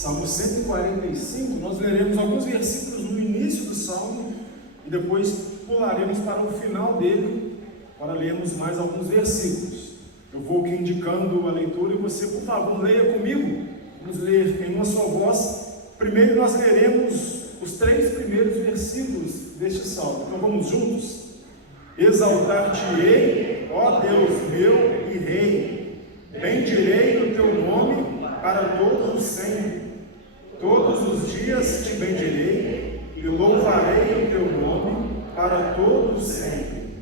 Salmo 145, nós leremos alguns versículos no início do Salmo e depois pularemos para o final dele para lermos mais alguns versículos. Eu vou aqui indicando a leitura e você, por favor, leia comigo. Vamos ler em uma só voz. Primeiro nós leremos os 3 primeiros versículos deste Salmo. Então vamos juntos? Exaltar-te-ei, ó Deus meu e Rei, bendirei o teu nome para todos sempre. Todos os dias te bendirei e louvarei o teu nome para todos sempre.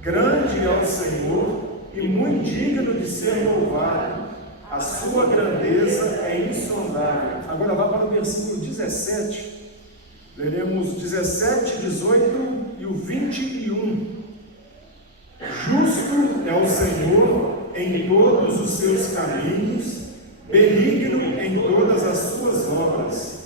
Grande é o Senhor e muito digno de ser louvado. A sua grandeza é insondável. Agora vá para o versículo 17. Leremos 17, 18 e o 21. Justo é o Senhor em todos os seus caminhos, benigno em todas as suas obras.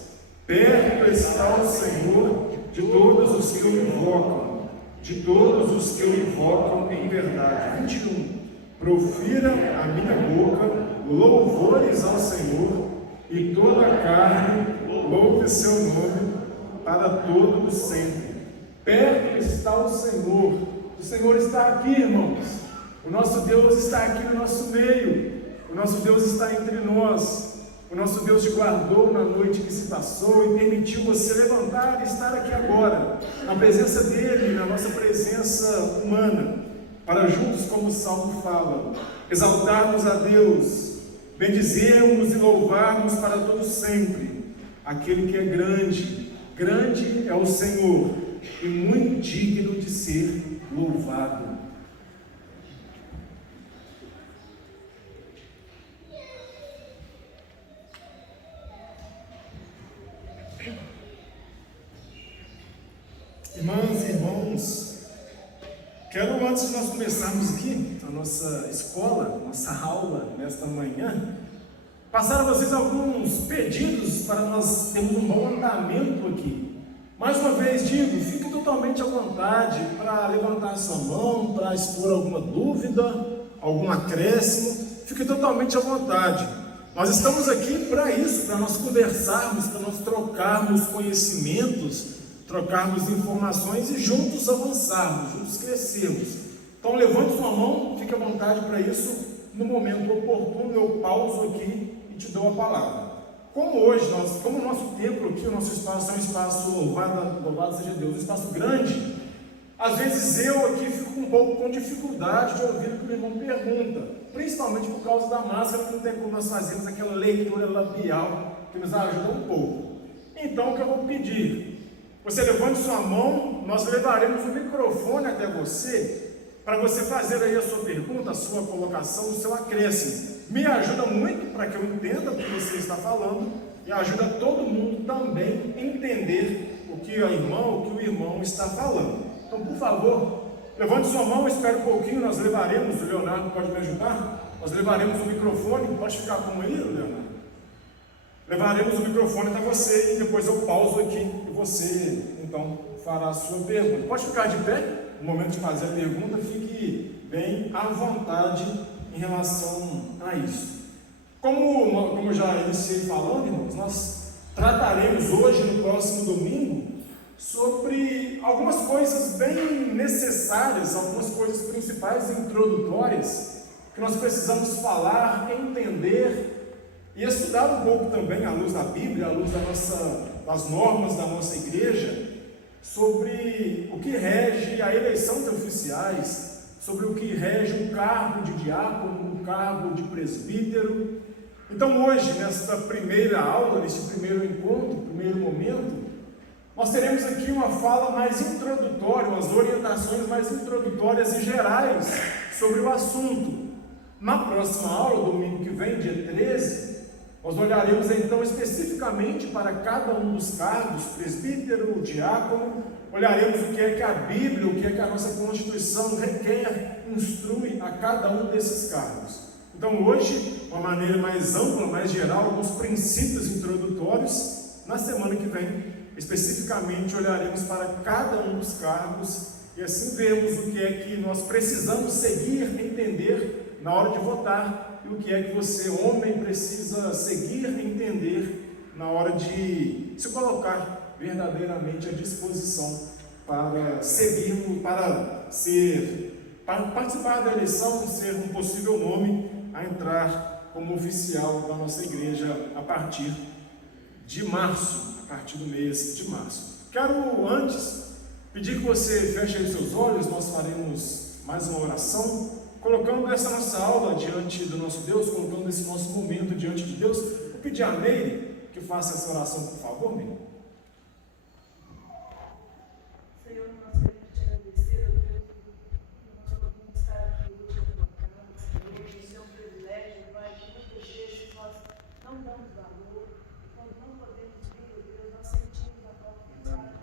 Perto está o Senhor de todos os que o invocam, de todos os que o invocam em verdade. 21. Profira a minha boca louvores ao Senhor, e toda a carne louve seu nome para todos sempre. Perto está o Senhor está aqui, irmãos. O nosso Deus está aqui no nosso meio. O nosso Deus está entre nós. O nosso Deus te guardou na noite que se passou e permitiu você levantar e estar aqui agora, na presença dele, na nossa presença humana, para juntos, como o Salmo fala, exaltarmos a Deus, bendizermos e louvarmos para todos sempre aquele que é grande. Grande é o Senhor e muito digno de ser louvado. Irmãs e irmãos, quero, antes de nós começarmos aqui a nossa escola, nossa aula nesta manhã, passar a vocês alguns pedidos para nós termos um bom andamento aqui. Mais uma vez digo, fique totalmente à vontade para levantar a sua mão, para expor alguma dúvida, algum acréscimo, fique totalmente à vontade. Nós estamos aqui para isso, para nós conversarmos, para nós trocarmos conhecimentos, trocarmos informações e juntos avançarmos, juntos crescermos. Então levante sua mão, fique à vontade para isso. No momento oportuno eu pauso aqui e te dou a palavra. Como hoje, como o nosso templo aqui, o nosso espaço é um espaço, louvado seja Deus, um espaço grande, às vezes eu aqui fico um pouco com dificuldade de ouvir o que o irmão pergunta, principalmente por causa da máscara, que não tem como nós fazermos aquela leitura labial que nos ajuda um pouco. Então o que eu vou pedir? Você levante sua mão, nós levaremos o microfone até você, para você fazer aí a sua pergunta, a sua colocação, o seu acréscimo. Me ajuda muito para que eu entenda o que você está falando e ajuda todo mundo também a entender o que a irmã, o que o irmão está falando. Então, por favor, levante sua mão, espere um pouquinho, nós levaremos, o Leonardo pode me ajudar? Nós levaremos o microfone, pode ficar com aí, Leonardo? Levaremos o microfone até você e depois eu pauso aqui e você, então, fará a sua pergunta. Pode ficar de pé? No momento de fazer a pergunta, fique bem à vontade em relação a isso. Como eu já iniciei falando, irmãos, nós trataremos hoje, no próximo domingo, sobre algumas coisas bem necessárias, algumas coisas principais e introdutórias, que nós precisamos falar, entender e estudar um pouco também, à luz da Bíblia, à luz das normas da nossa igreja, sobre o que rege a eleição de oficiais, sobre o que rege o cargo de diácono, o cargo de presbítero. Então hoje, nesta primeira aula, neste primeiro encontro, primeiro momento, nós teremos aqui uma fala mais introdutória, umas orientações mais introdutórias e gerais sobre o assunto. Na próxima aula, domingo que vem, dia 13, nós olharemos então especificamente para cada um dos cargos, presbítero, diácono, olharemos o que é que a Bíblia, o que é que a nossa Constituição requer, instrui a cada um desses cargos. Então hoje, de uma maneira mais ampla, mais geral, alguns princípios introdutórios. Na semana que vem, especificamente, olharemos para cada um dos cargos e assim vemos o que é que nós precisamos seguir, na hora de votar, e o que é que você, homem, precisa seguir, entender na hora de se colocar verdadeiramente à disposição para seguirmos, para participar da eleição, ser um possível nome a entrar como oficial da nossa igreja a partir de março, a partir do mês de março. Quero antes pedir que você feche aí seus olhos, nós faremos mais uma oração, colocando essa nossa aula diante do nosso Deus, colocando esse nosso momento diante de Deus. Vou pedir a Meire que faça essa oração, por favor, Meire. Senhor, nós queremos te agradecer, ó Deus, por nós podemos estar aqui hoje na tua casa, Senhor. Isso é um privilégio, Pai, que muitas vezes nós não damos valor, e quando não podemos vir, ó Deus, nós sentimos a falta de estar aqui.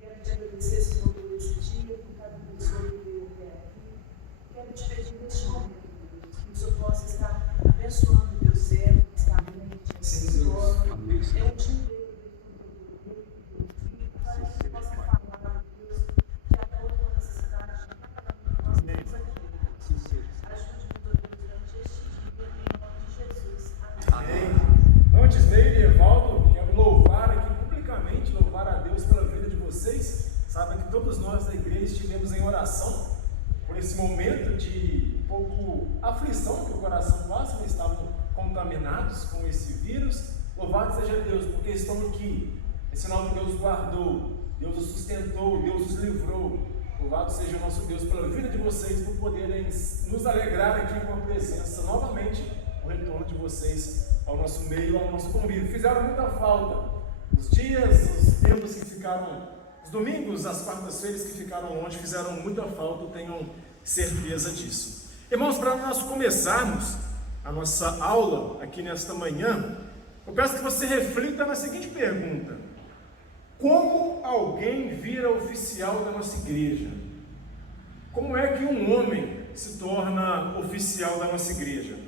Quero te agradecer, Senhor, por esse dia, por cada pessoa que veio até aqui. Quero te pedir neste momento, Deus, que o Senhor possa estar abençoando o teu servo, que está aqui na mente espiritual. É um dia Antes, Meire e Evaldo, quero louvar aqui publicamente, louvar a Deus pela vida de vocês. Sabem que todos nós da igreja estivemos em oração por esse momento de um pouco aflição que o coração passa, mas estavam contaminados com esse vírus. Louvado seja Deus, porque estão aqui. É sinal que Deus guardou, Deus os sustentou, Deus os livrou. Louvado seja o nosso Deus pela vida de vocês, por poderem nos alegrar aqui com a presença novamente, o retorno de vocês ao nosso meio, ao nosso convívio. Fizeram muita falta. Os dias, os tempos que ficaram, os domingos, as quartas-feiras que ficaram longe, fizeram muita falta, tenham certeza disso. Irmãos, para nós começarmos a nossa aula aqui nesta manhã, eu peço que você reflita na seguinte pergunta: como alguém vira oficial da nossa igreja? Como é que um homem se torna oficial da nossa igreja?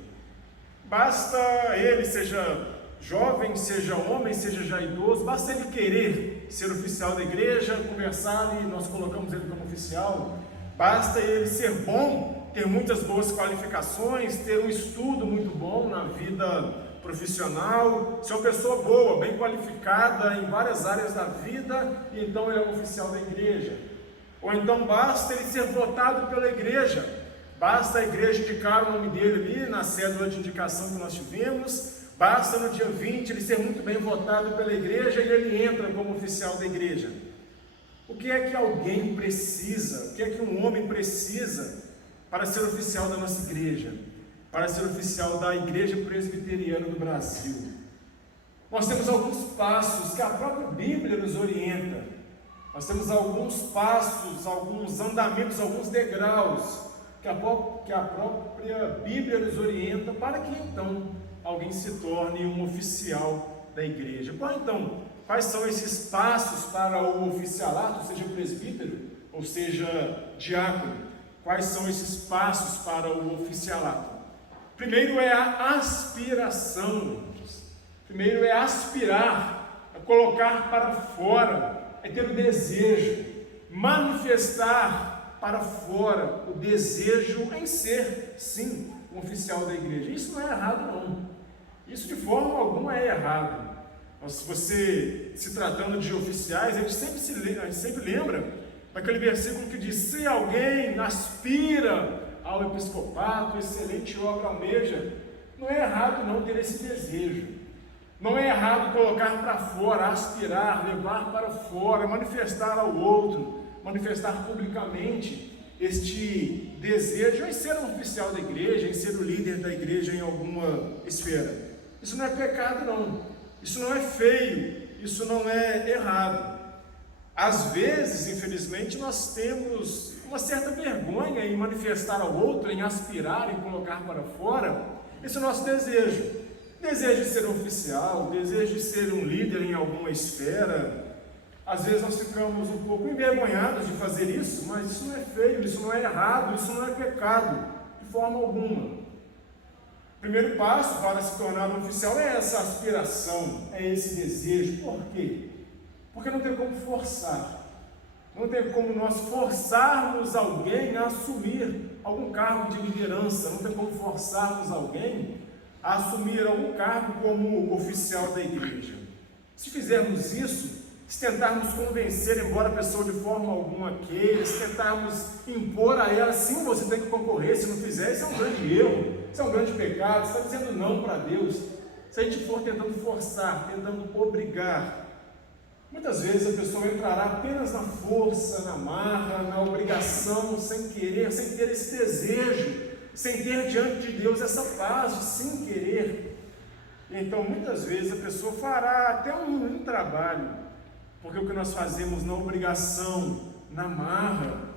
Basta ele, seja jovem, seja homem, seja já idoso, basta ele querer ser oficial da igreja, conversar e nós colocamos ele como oficial. Basta ele ser bom, ter muitas boas qualificações, ter um estudo muito bom na vida profissional, ser uma pessoa boa, bem qualificada em várias áreas da vida, e então ele é um oficial da igreja. Ou então basta ele ser votado pela igreja, basta a igreja indicar o nome dele ali na cédula de indicação que nós tivemos, basta no dia 20 ele ser muito bem votado pela igreja e ele entra como oficial da igreja. O que é que alguém precisa, o que é que um homem precisa para ser oficial da nossa igreja, para ser oficial da Igreja Presbiteriana do Brasil? Nós temos alguns passos que a própria Bíblia nos orienta, nós temos alguns passos, alguns andamentos, alguns degraus que a própria Bíblia nos orienta para que então alguém se torne um oficial da igreja. Quais são esses passos para o oficialato, seja presbítero ou seja diácono? Quais são esses passos para o oficialato? Primeiro é a aspiração. Primeiro é aspirar, é colocar para fora, é ter o desejo, manifestar para fora o desejo em ser, sim, um oficial da igreja. Isso não é errado, não. Isso de forma alguma é errado. Mas você, se tratando de oficiais, a gente sempre lembra daquele versículo que diz: se alguém aspira ao episcopato, excelente obra almeja. Não é errado não ter esse desejo. Não é errado colocar para fora, aspirar, levar para fora, manifestar ao outro, manifestar publicamente este desejo em ser um oficial da igreja, em ser o líder da igreja em alguma esfera. Isso não é pecado, não. Isso não é feio, isso não é errado. Às vezes, infelizmente, nós temos uma certa vergonha em manifestar ao outro, em aspirar, em colocar para fora esse nosso desejo. Desejo de ser um oficial, desejo de ser um líder em alguma esfera. Às vezes nós ficamos um pouco envergonhados de fazer isso, mas isso não é feio, isso não é errado, isso não é pecado, de forma alguma. O primeiro passo para se tornar um oficial é essa aspiração, é esse desejo. Por quê? Porque não tem como forçar. Não tem como nós forçarmos alguém a assumir algum cargo de liderança. Não tem como forçarmos alguém a assumir algum cargo como oficial da igreja. Se fizermos isso, se tentarmos convencer, embora a pessoa de forma alguma queira, se tentarmos impor a ela, sim, você tem que concorrer, se não fizer, isso é um grande erro, isso é um grande pecado, você está dizendo não para Deus. Se a gente for tentando forçar, tentando obrigar, muitas vezes a pessoa entrará apenas na força, na marra, na obrigação, sem querer, sem ter esse desejo, sem ter diante de Deus essa paz de sim querer. Então, muitas vezes a pessoa fará até um trabalho, porque o que nós fazemos na obrigação, na marra,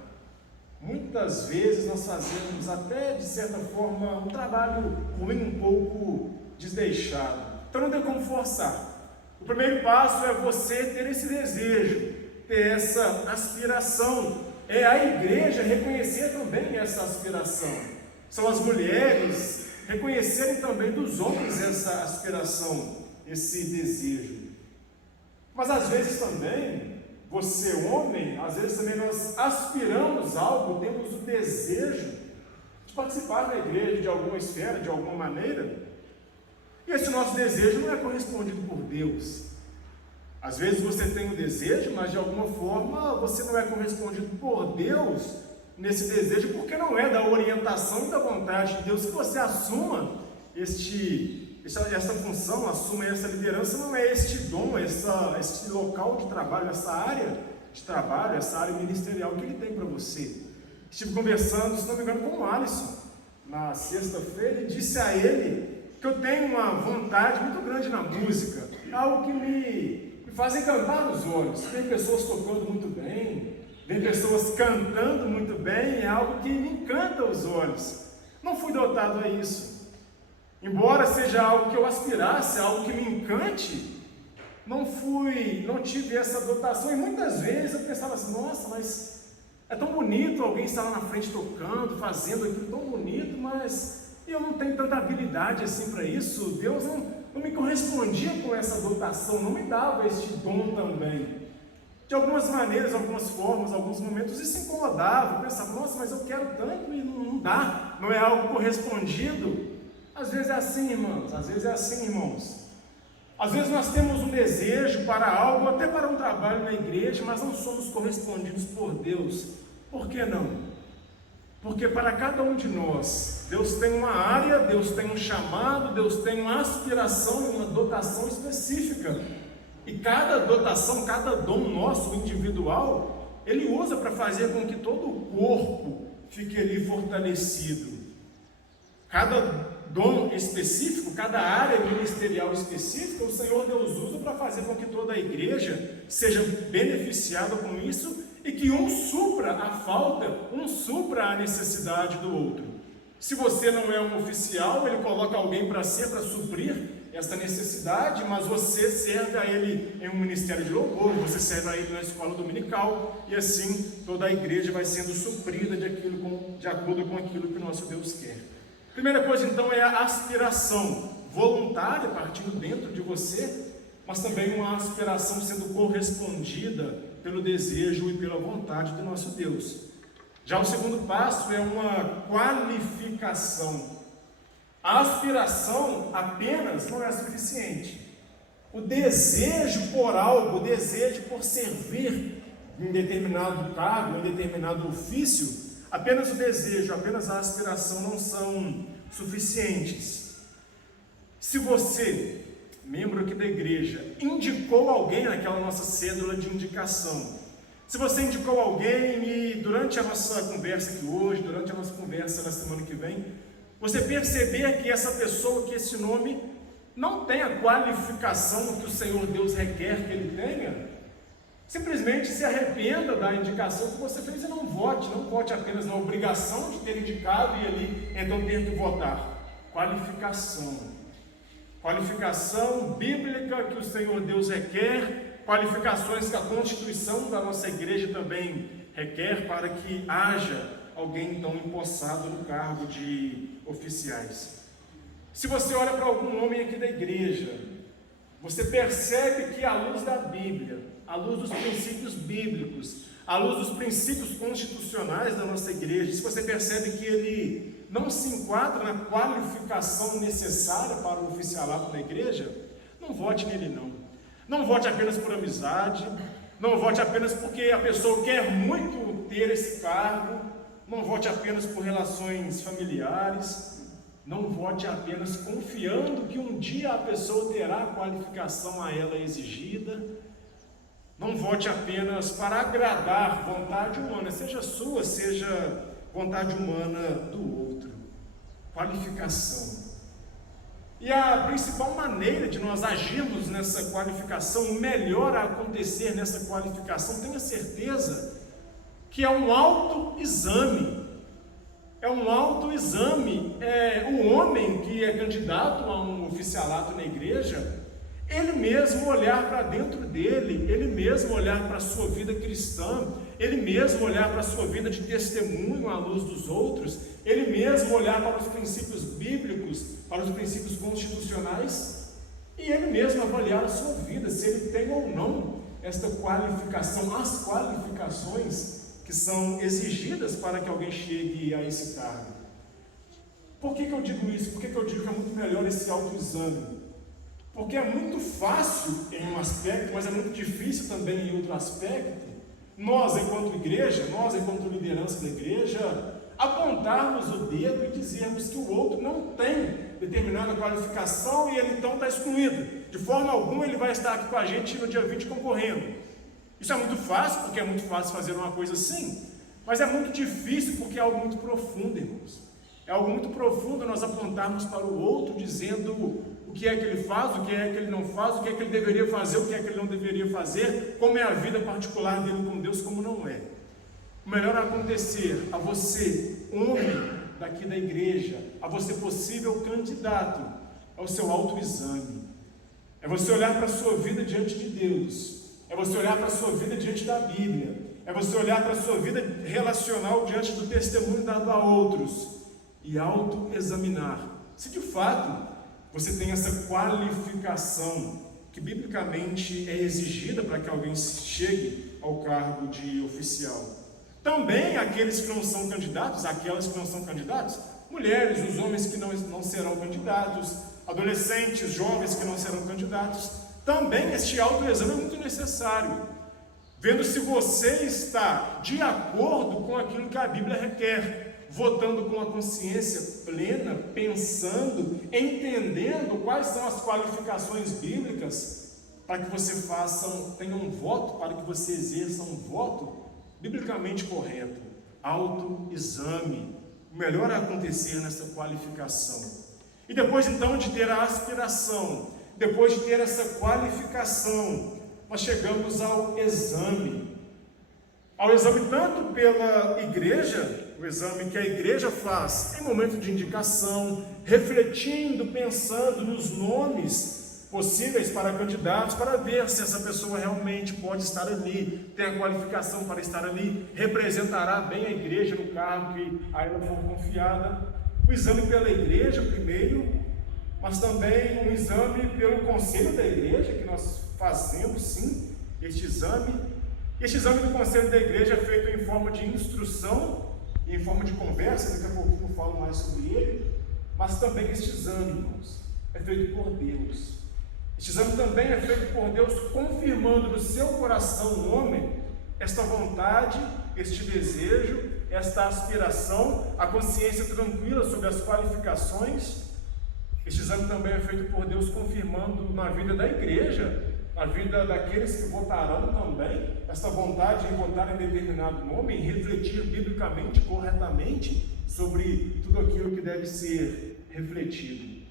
muitas vezes nós fazemos até, de certa forma, um trabalho ruim, um pouco desleixado. Então não tem como forçar. O primeiro passo é você ter esse desejo, ter essa aspiração. É a igreja reconhecer também essa aspiração. São as mulheres reconhecerem também dos homens essa aspiração, esse desejo. Mas às vezes também, você homem, às vezes também nós aspiramos algo, temos o desejo de participar da igreja de alguma esfera, de alguma maneira, e esse nosso desejo não é correspondido por Deus. Às vezes você tem o desejo, mas de alguma forma você não é correspondido por Deus nesse desejo, porque não é da orientação e da vontade de Deus que você assuma essa função, assuma essa liderança. Não é este dom, este local de trabalho, essa área de trabalho, essa área ministerial que Ele tem para você. Estive conversando, se não me engano, com o Alisson na sexta-feira, e disse a ele que eu tenho uma vontade muito grande na música, algo que me faz encantar nos olhos. Tem pessoas tocando muito bem, tem pessoas cantando muito bem, é algo que me encanta os olhos. Não fui dotado a isso. Embora seja algo que eu aspirasse, algo que me encante, não tive essa dotação. E muitas vezes eu pensava assim, nossa, mas é tão bonito alguém estar lá na frente tocando, fazendo aquilo tão bonito, mas eu não tenho tanta habilidade assim para isso. Deus não me correspondia com essa dotação, não me dava este dom também. De algumas maneiras, algumas formas, alguns momentos isso incomodava. Eu pensava, nossa, mas eu quero tanto e não dá, não é algo correspondido. Às vezes é assim, irmãos, às vezes é assim, irmãos. Às vezes nós temos um desejo para algo, até para um trabalho na igreja, mas não somos correspondidos por Deus. Por que não? Porque para cada um de nós, Deus tem uma área, Deus tem um chamado, Deus tem uma aspiração e uma dotação específica. E cada dotação, cada dom nosso individual, Ele usa para fazer com que todo o corpo fique ali fortalecido. Cada dom específico, cada área ministerial específica, o Senhor Deus usa para fazer com que toda a igreja seja beneficiada com isso e que um supra a falta, um supra a necessidade do outro. Se você não é um oficial, ele coloca alguém para ser, para suprir essa necessidade, mas você serve a ele em um ministério de louvor, você serve a ele na escola dominical, e assim toda a igreja vai sendo suprida de acordo com aquilo que o nosso Deus quer. Primeira coisa então é a aspiração voluntária, partindo dentro de você, mas também uma aspiração sendo correspondida pelo desejo e pela vontade do nosso Deus. Já o segundo passo é uma qualificação. A aspiração apenas não é suficiente. O desejo por algo, o desejo por servir em determinado cargo, em determinado ofício, apenas o desejo, apenas a aspiração não são suficientes. Se você, membro aqui da igreja, indicou alguém naquela nossa cédula de indicação, se você indicou alguém e durante a nossa conversa aqui hoje, durante a nossa conversa na semana que vem, você perceber que essa pessoa, que esse nome não tem a qualificação que o Senhor Deus requer que ele tenha, simplesmente se arrependa da indicação que você fez e não vote apenas na obrigação de ter indicado e ali então ter que votar. Qualificação bíblica que o Senhor Deus requer, qualificações que a Constituição da nossa igreja também requer para que haja alguém então empossado no cargo de oficiais. Se você olha para algum homem aqui da igreja, você percebe que à luz da Bíblia, à luz dos princípios bíblicos, à luz dos princípios constitucionais da nossa igreja, se você percebe que ele não se enquadra na qualificação necessária para o oficialato da igreja, não vote nele não. Não vote apenas por amizade, não vote apenas porque a pessoa quer muito ter esse cargo, não vote apenas por relações familiares, não vote apenas confiando que um dia a pessoa terá a qualificação a ela exigida, não vote apenas para agradar vontade humana, seja sua, seja vontade humana do outro. Qualificação. E a principal maneira de nós agirmos nessa qualificação, o melhor a acontecer nessa qualificação, tenha certeza que é um autoexame. É um autoexame. O homem que é candidato a um oficialato na igreja, ele mesmo olhar para dentro dele, ele mesmo olhar para a sua vida cristã, ele mesmo olhar para a sua vida de testemunho à luz dos outros, ele mesmo olhar para os princípios bíblicos, para os princípios constitucionais, e ele mesmo avaliar a sua vida, se ele tem ou não esta qualificação, as qualificações que são exigidas para que alguém chegue a esse cargo. Por que eu digo isso? Por que eu digo que é muito melhor esse autoexame? Porque é muito fácil em um aspecto, mas é muito difícil também em outro aspecto, nós enquanto igreja, nós enquanto liderança da igreja, apontarmos o dedo e dizermos que o outro não tem determinada qualificação e ele então está excluído. De forma alguma ele vai estar aqui com a gente no dia 20 concorrendo. Isso é muito fácil, porque é muito fácil fazer uma coisa assim, mas é muito difícil porque é algo muito profundo, irmãos. É algo muito profundo nós apontarmos para o outro dizendo o que é que ele faz, o que é que ele não faz, o que é que ele deveria fazer, o que é que ele não deveria fazer, como é a vida particular dele com Deus, como não é. O melhor a acontecer a você, homem daqui da igreja, a você possível candidato, ao seu autoexame. É você olhar para a sua vida diante de Deus, é você olhar para a sua vida diante da Bíblia, é você olhar para a sua vida relacional diante do testemunho dado a outros e autoexaminar se de fato você tem essa qualificação que biblicamente é exigida para que alguém chegue ao cargo de oficial. Também aqueles que não são candidatos, aquelas que não são candidatos, mulheres, os homens que não serão candidatos, adolescentes, jovens que não serão candidatos, também este autoexame é muito necessário, vendo se você está de acordo com aquilo que a Bíblia requer, votando com a consciência plena, pensando, entendendo quais são as qualificações bíblicas para que você tenha um voto, para que você exerça um voto biblicamente correto. Autoexame, o melhor a acontecer nessa qualificação. E depois então de ter a aspiração, depois de ter essa qualificação, nós chegamos ao exame. Ao exame tanto pela igreja, o exame que a igreja faz em momento de indicação, refletindo, pensando nos nomes possíveis para candidatos, para ver se essa pessoa realmente pode estar ali, tem a qualificação para estar ali, representará bem a igreja no cargo que a ela for confiada. O exame pela igreja primeiro, mas também um exame pelo conselho da igreja, que nós fazemos sim, este exame. Este exame do conselho da igreja é feito em forma de instrução e em forma de conversa, daqui a pouquinho eu falo mais sobre ele, mas também este exame, irmãos, é feito por Deus. Este exame também é feito por Deus, confirmando no seu coração, homem, esta vontade, este desejo, esta aspiração, a consciência tranquila sobre as qualificações. Este exame também é feito por Deus, confirmando na vida da igreja, na vida daqueles que votarão também, esta vontade em votar em determinado nome, em refletir biblicamente, corretamente, sobre tudo aquilo que deve ser refletido.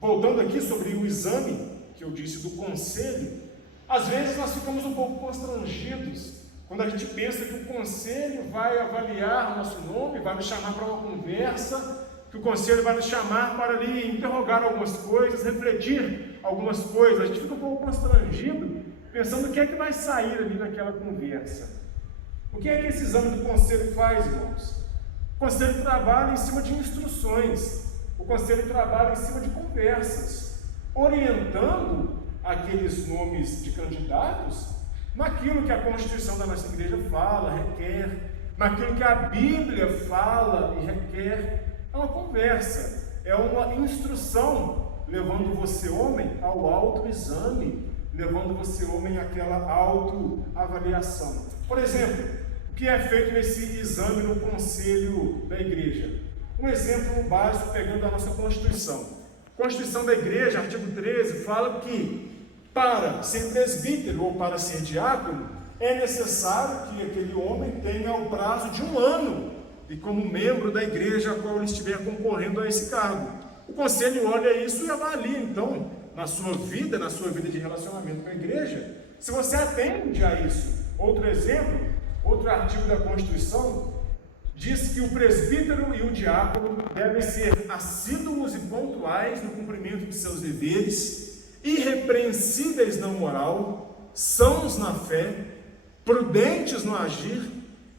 Voltando aqui sobre o exame, que eu disse, do conselho, às vezes nós ficamos um pouco constrangidos, quando a gente pensa que o conselho vai avaliar o nosso nome, vai nos chamar para uma conversa, que o conselho vai nos chamar para ali interrogar algumas coisas, refletir algumas coisas. A gente fica um pouco constrangido, pensando o que é que vai sair ali naquela conversa. O que é que esse exame do conselho faz, irmãos? O conselho trabalha em cima de instruções, o conselho trabalha em cima de conversas, orientando aqueles nomes de candidatos naquilo que a Constituição da nossa igreja fala, requer, naquilo que a Bíblia fala e requer, É uma conversa, é uma instrução, levando você, homem, ao autoexame, levando você, homem, àquela autoavaliação. Por exemplo, o que é feito nesse exame no conselho da igreja? Um exemplo básico, pegando a nossa Constituição. Constituição da igreja, artigo 13, fala que para ser presbítero ou para ser diácono, é necessário que aquele homem tenha o prazo de 1 ano e como membro da igreja a qual ele estiver concorrendo a esse cargo. O conselho olha isso e avalia, então, na sua vida de relacionamento com a igreja, se você atende a isso. Outro exemplo, outro artigo da Constituição, diz que o presbítero e o diácono devem ser assíduos e pontuais no cumprimento de seus deveres, irrepreensíveis na moral, sãos na fé, prudentes no agir,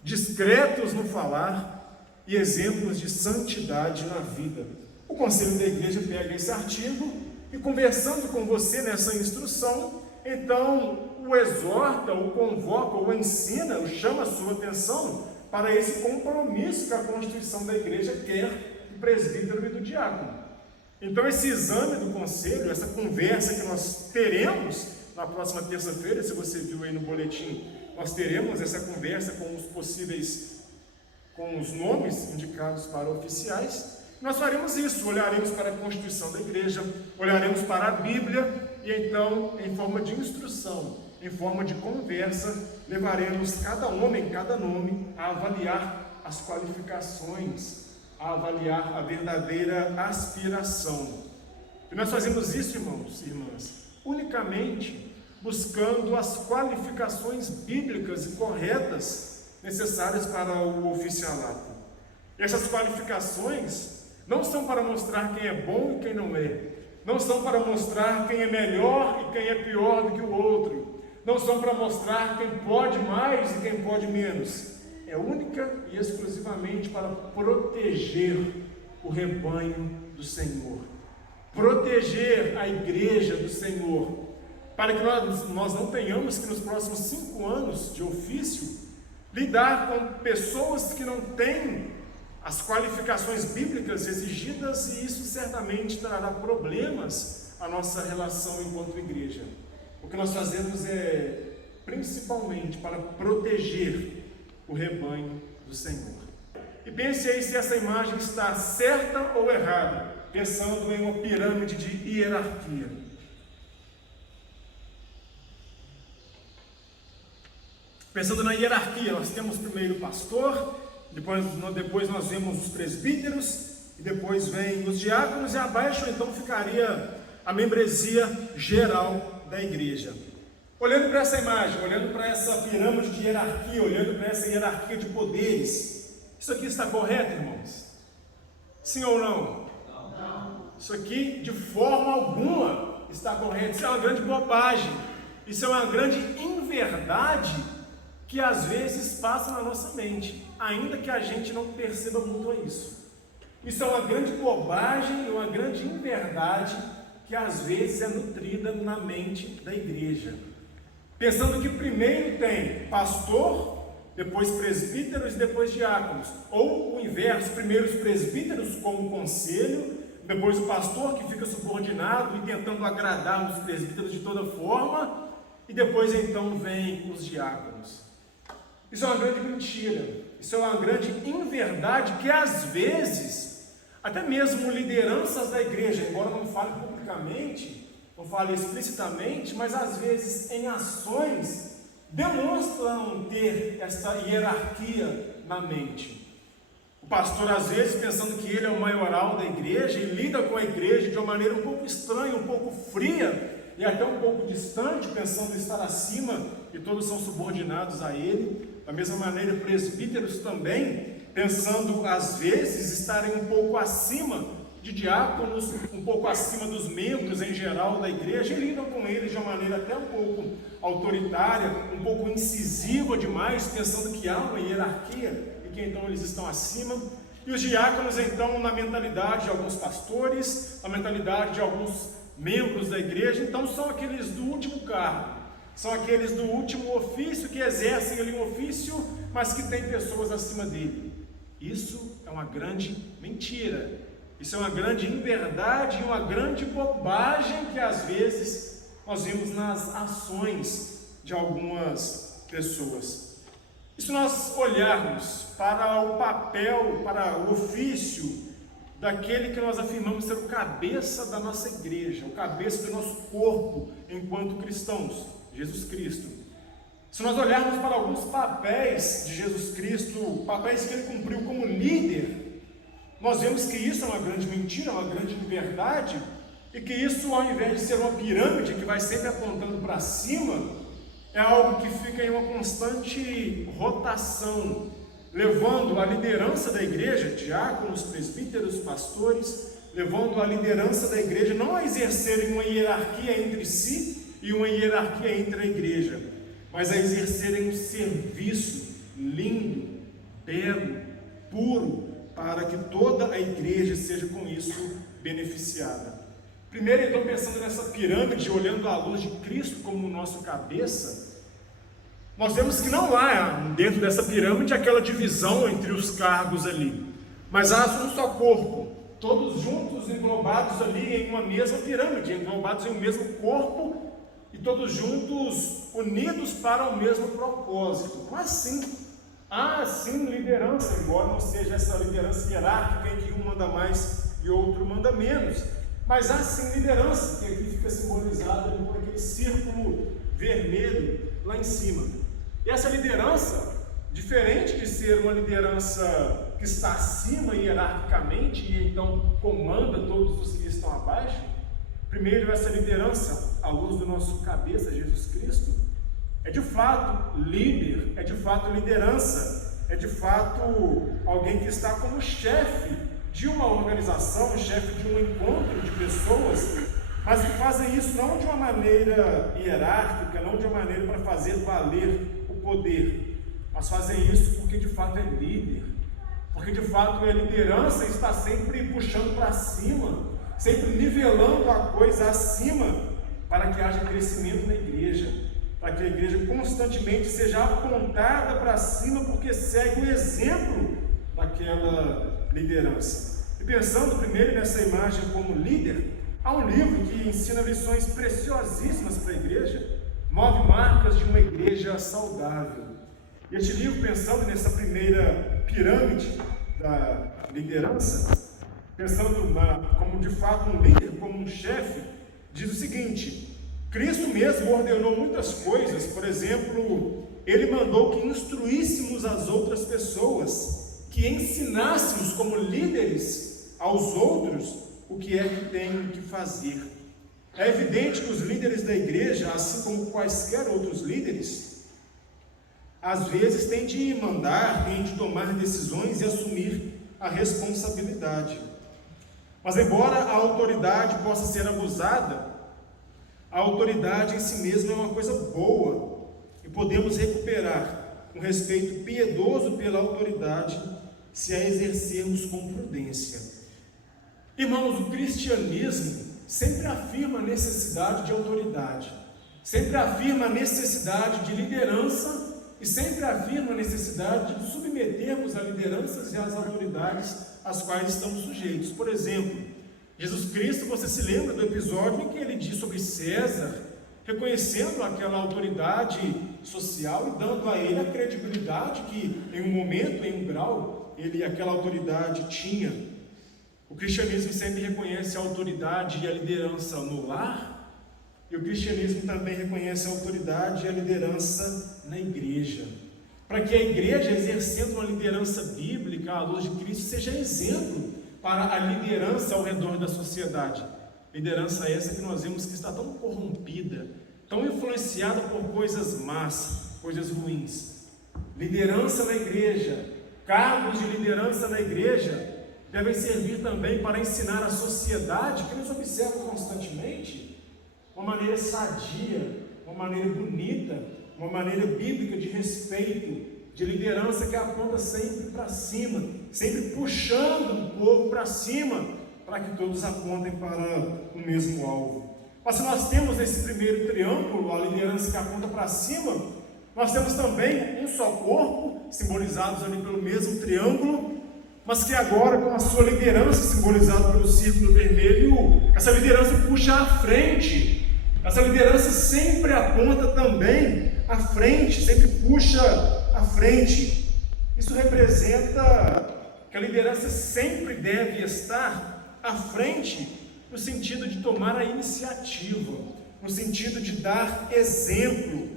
discretos no falar e exemplos de santidade na vida. O conselho da igreja pega esse artigo e, conversando com você nessa instrução, então o exorta, o convoca, o ensina, o chama a sua atenção para esse compromisso que a Constituição da igreja quer do presbítero e do diácono. Então esse exame do conselho, essa conversa que nós teremos na próxima terça-feira, se você viu aí no boletim, nós teremos essa conversa com os nomes indicados para oficiais. Nós faremos isso, olharemos para a Constituição da igreja, olharemos para a Bíblia e então, em forma de instrução, em forma de conversa, levaremos cada homem, cada nome a avaliar as qualificações, a avaliar a verdadeira aspiração. E nós fazemos isso, irmãos e irmãs, unicamente buscando as qualificações bíblicas e corretas necessárias para o oficialato. E essas qualificações não são para mostrar quem é bom e quem não é, não são para mostrar quem é melhor e quem é pior do que o outro, não são para mostrar quem pode mais e quem pode menos, é única e exclusivamente para proteger o rebanho do Senhor, proteger a igreja do Senhor, para que nós não tenhamos que nos próximos 5 anos de ofício lidar com pessoas que não têm as qualificações bíblicas exigidas, e isso certamente trará problemas à nossa relação enquanto igreja. O que nós fazemos é principalmente para proteger o rebanho do Senhor. E pense aí se essa imagem está certa ou errada, pensando em uma pirâmide de hierarquia. Pensando na hierarquia, nós temos primeiro o pastor, depois nós vemos os presbíteros, e depois vem os diáconos, e abaixo então ficaria a membresia geral da igreja. Olhando para essa imagem, olhando para essa pirâmide de hierarquia, olhando para essa hierarquia de poderes, isso aqui está correto, irmãos? Sim ou não? Não. Isso aqui de forma alguma está correto. Isso é uma grande bobagem, isso é uma grande inverdade que às vezes passa na nossa mente, ainda que a gente não perceba muito isso. Isso é uma grande bobagem e uma grande inverdade que às vezes é nutrida na mente da igreja. Pensando que primeiro tem pastor, depois presbíteros e depois diáconos. Ou o inverso, primeiro os presbíteros com o conselho, depois o pastor que fica subordinado e tentando agradar os presbíteros de toda forma, e depois então vem os diáconos. Isso é uma grande mentira, isso é uma grande inverdade que às vezes, até mesmo lideranças da igreja, embora não fale publicamente, não fale explicitamente, mas às vezes em ações, demonstram ter essa hierarquia na mente. O pastor às vezes pensando que ele é o maioral da igreja e lida com a igreja de uma maneira um pouco estranha, um pouco fria e até um pouco distante, pensando estar acima e todos são subordinados a ele. Da mesma maneira, presbíteros também, pensando às vezes estarem um pouco acima de diáconos, um pouco acima dos membros em geral da igreja, e lidam com eles de uma maneira até um pouco autoritária, um pouco incisiva demais, pensando que há uma hierarquia e que então eles estão acima. E os diáconos então, na mentalidade de alguns pastores, na mentalidade de alguns membros da igreja, então são aqueles do último cargo, são aqueles do último ofício, que exercem ali um ofício, mas que tem pessoas acima dele. Isso é uma grande mentira. Isso é uma grande inverdade e uma grande bobagem que às vezes nós vemos nas ações de algumas pessoas. E se nós olharmos para o papel, para o ofício daquele que nós afirmamos ser o cabeça da nossa igreja, o cabeça do nosso corpo enquanto cristãos, Jesus Cristo. Se nós olharmos para alguns papéis de Jesus Cristo, papéis que ele cumpriu como líder, nós vemos que isso é uma grande mentira, uma grande inverdade, e que isso, ao invés de ser uma pirâmide que vai sempre apontando para cima, é algo que fica em uma constante rotação, levando a liderança da igreja, diáconos, presbíteros, pastores, levando a liderança da igreja não a exercerem uma hierarquia entre si e uma hierarquia entre a igreja, mas a exercerem um serviço lindo, belo, puro, para que toda a igreja seja com isso beneficiada. Primeiro, então, pensando nessa pirâmide, olhando à luz de Cristo como nosso cabeça, nós vemos que não há dentro dessa pirâmide aquela divisão entre os cargos ali, mas há um só corpo, todos juntos, englobados ali em uma mesma pirâmide, englobados em um mesmo corpo e todos juntos unidos para o mesmo propósito. Mas sim, há sim liderança, embora não seja essa liderança hierárquica em que um manda mais e outro manda menos, mas há sim liderança, que aqui fica simbolizada por aquele círculo vermelho lá em cima. E essa liderança, diferente de ser uma liderança que está acima hierarquicamente e então comanda todos os que estão abaixo, primeiro essa liderança, à luz do nosso cabeça, Jesus Cristo, é de fato líder, é de fato liderança, é de fato alguém que está como chefe de uma organização, chefe de um encontro de pessoas, mas que fazem isso não de uma maneira hierárquica, não de uma maneira para fazer valer o poder, mas fazem isso porque de fato é líder, porque de fato a liderança está sempre puxando para cima, sempre nivelando a coisa acima, para que haja crescimento na igreja, para que a igreja constantemente seja apontada para cima, porque segue o exemplo daquela liderança. E pensando primeiro nessa imagem como líder, há um livro que ensina lições preciosíssimas para a igreja, 9 marcas de uma igreja saudável. E este livro, pensando nessa primeira pirâmide da liderança, pensando como de fato um líder, como um chefe, diz o seguinte: Cristo mesmo ordenou muitas coisas, por exemplo, ele mandou que instruíssemos as outras pessoas, que ensinássemos como líderes aos outros o que é que têm que fazer. É evidente que os líderes da igreja, assim como quaisquer outros líderes, às vezes têm de mandar, têm de tomar decisões e assumir a responsabilidade. Mas embora a autoridade possa ser abusada, a autoridade em si mesma é uma coisa boa e podemos recuperar um respeito piedoso pela autoridade se a exercermos com prudência. Irmãos, o cristianismo sempre afirma a necessidade de autoridade, sempre afirma a necessidade de liderança e sempre afirma a necessidade de submetermos a lideranças e às autoridades às quais estamos sujeitos. Por exemplo, Jesus Cristo, você se lembra do episódio em que ele diz sobre César, reconhecendo aquela autoridade social e dando a ele a credibilidade que em um momento, em um grau, aquela autoridade tinha. O cristianismo sempre reconhece a autoridade e a liderança no lar, e o cristianismo também reconhece a autoridade e a liderança na igreja, para que a igreja, exercendo uma liderança bíblica à luz de Cristo, seja exemplo para a liderança ao redor da sociedade. Liderança essa que nós vemos que está tão corrompida, tão influenciada por coisas más, coisas ruins. Liderança na igreja, cargos de liderança na igreja, devem servir também para ensinar a sociedade que nos observa constantemente uma maneira sadia, uma maneira bonita, uma maneira bíblica de respeito, de liderança que aponta sempre para cima, sempre puxando o povo para cima, para que todos apontem para o mesmo alvo. Mas se nós temos esse primeiro triângulo, a liderança que aponta para cima, nós temos também um só corpo, simbolizados ali pelo mesmo triângulo, mas que agora, com a sua liderança simbolizada pelo círculo vermelho, essa liderança puxa à frente. Essa liderança sempre aponta também à frente, sempre puxa à frente. Isso representa que a liderança sempre deve estar à frente, no sentido de tomar a iniciativa, no sentido de dar exemplo.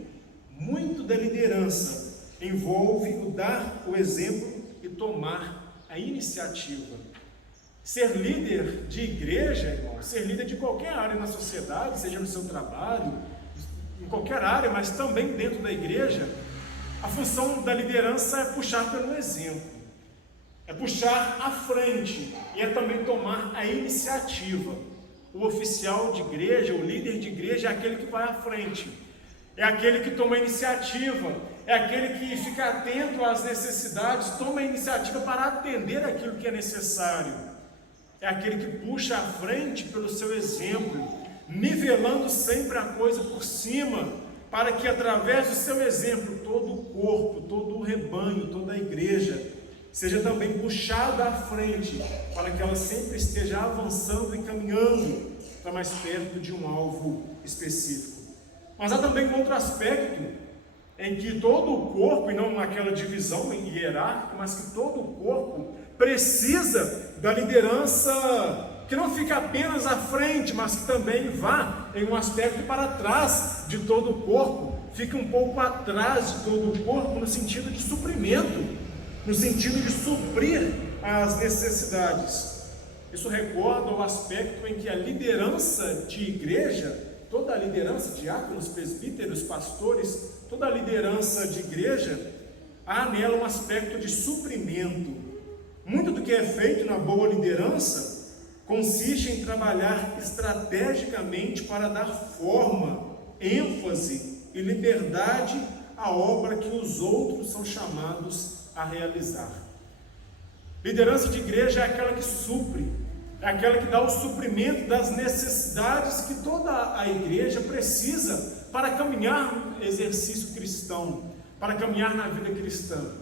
Muito da liderança envolve o dar o exemplo e tomar a iniciativa. Ser líder de igreja, irmão, ser líder de qualquer área na sociedade, seja no seu trabalho, em qualquer área, mas também dentro da igreja, a função da liderança é puxar pelo exemplo, é puxar à frente e é também tomar a iniciativa. O oficial de igreja, o líder de igreja é aquele que vai à frente, é aquele que toma a iniciativa, é aquele que fica atento às necessidades, toma a iniciativa para atender aquilo que é necessário. É aquele que puxa à frente pelo seu exemplo, nivelando sempre a coisa por cima, para que através do seu exemplo, todo o corpo, todo o rebanho, toda a igreja, seja também puxada à frente, para que ela sempre esteja avançando e caminhando para mais perto de um alvo específico. Mas há também um outro aspecto, em que todo o corpo, e não naquela divisão hierárquica, mas que todo o corpo precisa da liderança que não fica apenas à frente, mas que também vá em um aspecto para trás de todo o corpo, fica um pouco atrás de todo o corpo, no sentido de suprimento, no sentido de suprir as necessidades. Isso recorda o aspecto em que a liderança de igreja, toda a liderança, diáconos, presbíteros, pastores, toda a liderança de igreja, há nela um aspecto de suprimento. Muito do que é feito na boa liderança consiste em trabalhar estrategicamente para dar forma, ênfase e liberdade à obra que os outros são chamados a realizar. Liderança de igreja é aquela que supre, é aquela que dá o suprimento das necessidades que toda a igreja precisa para caminhar no exercício cristão, para caminhar na vida cristã.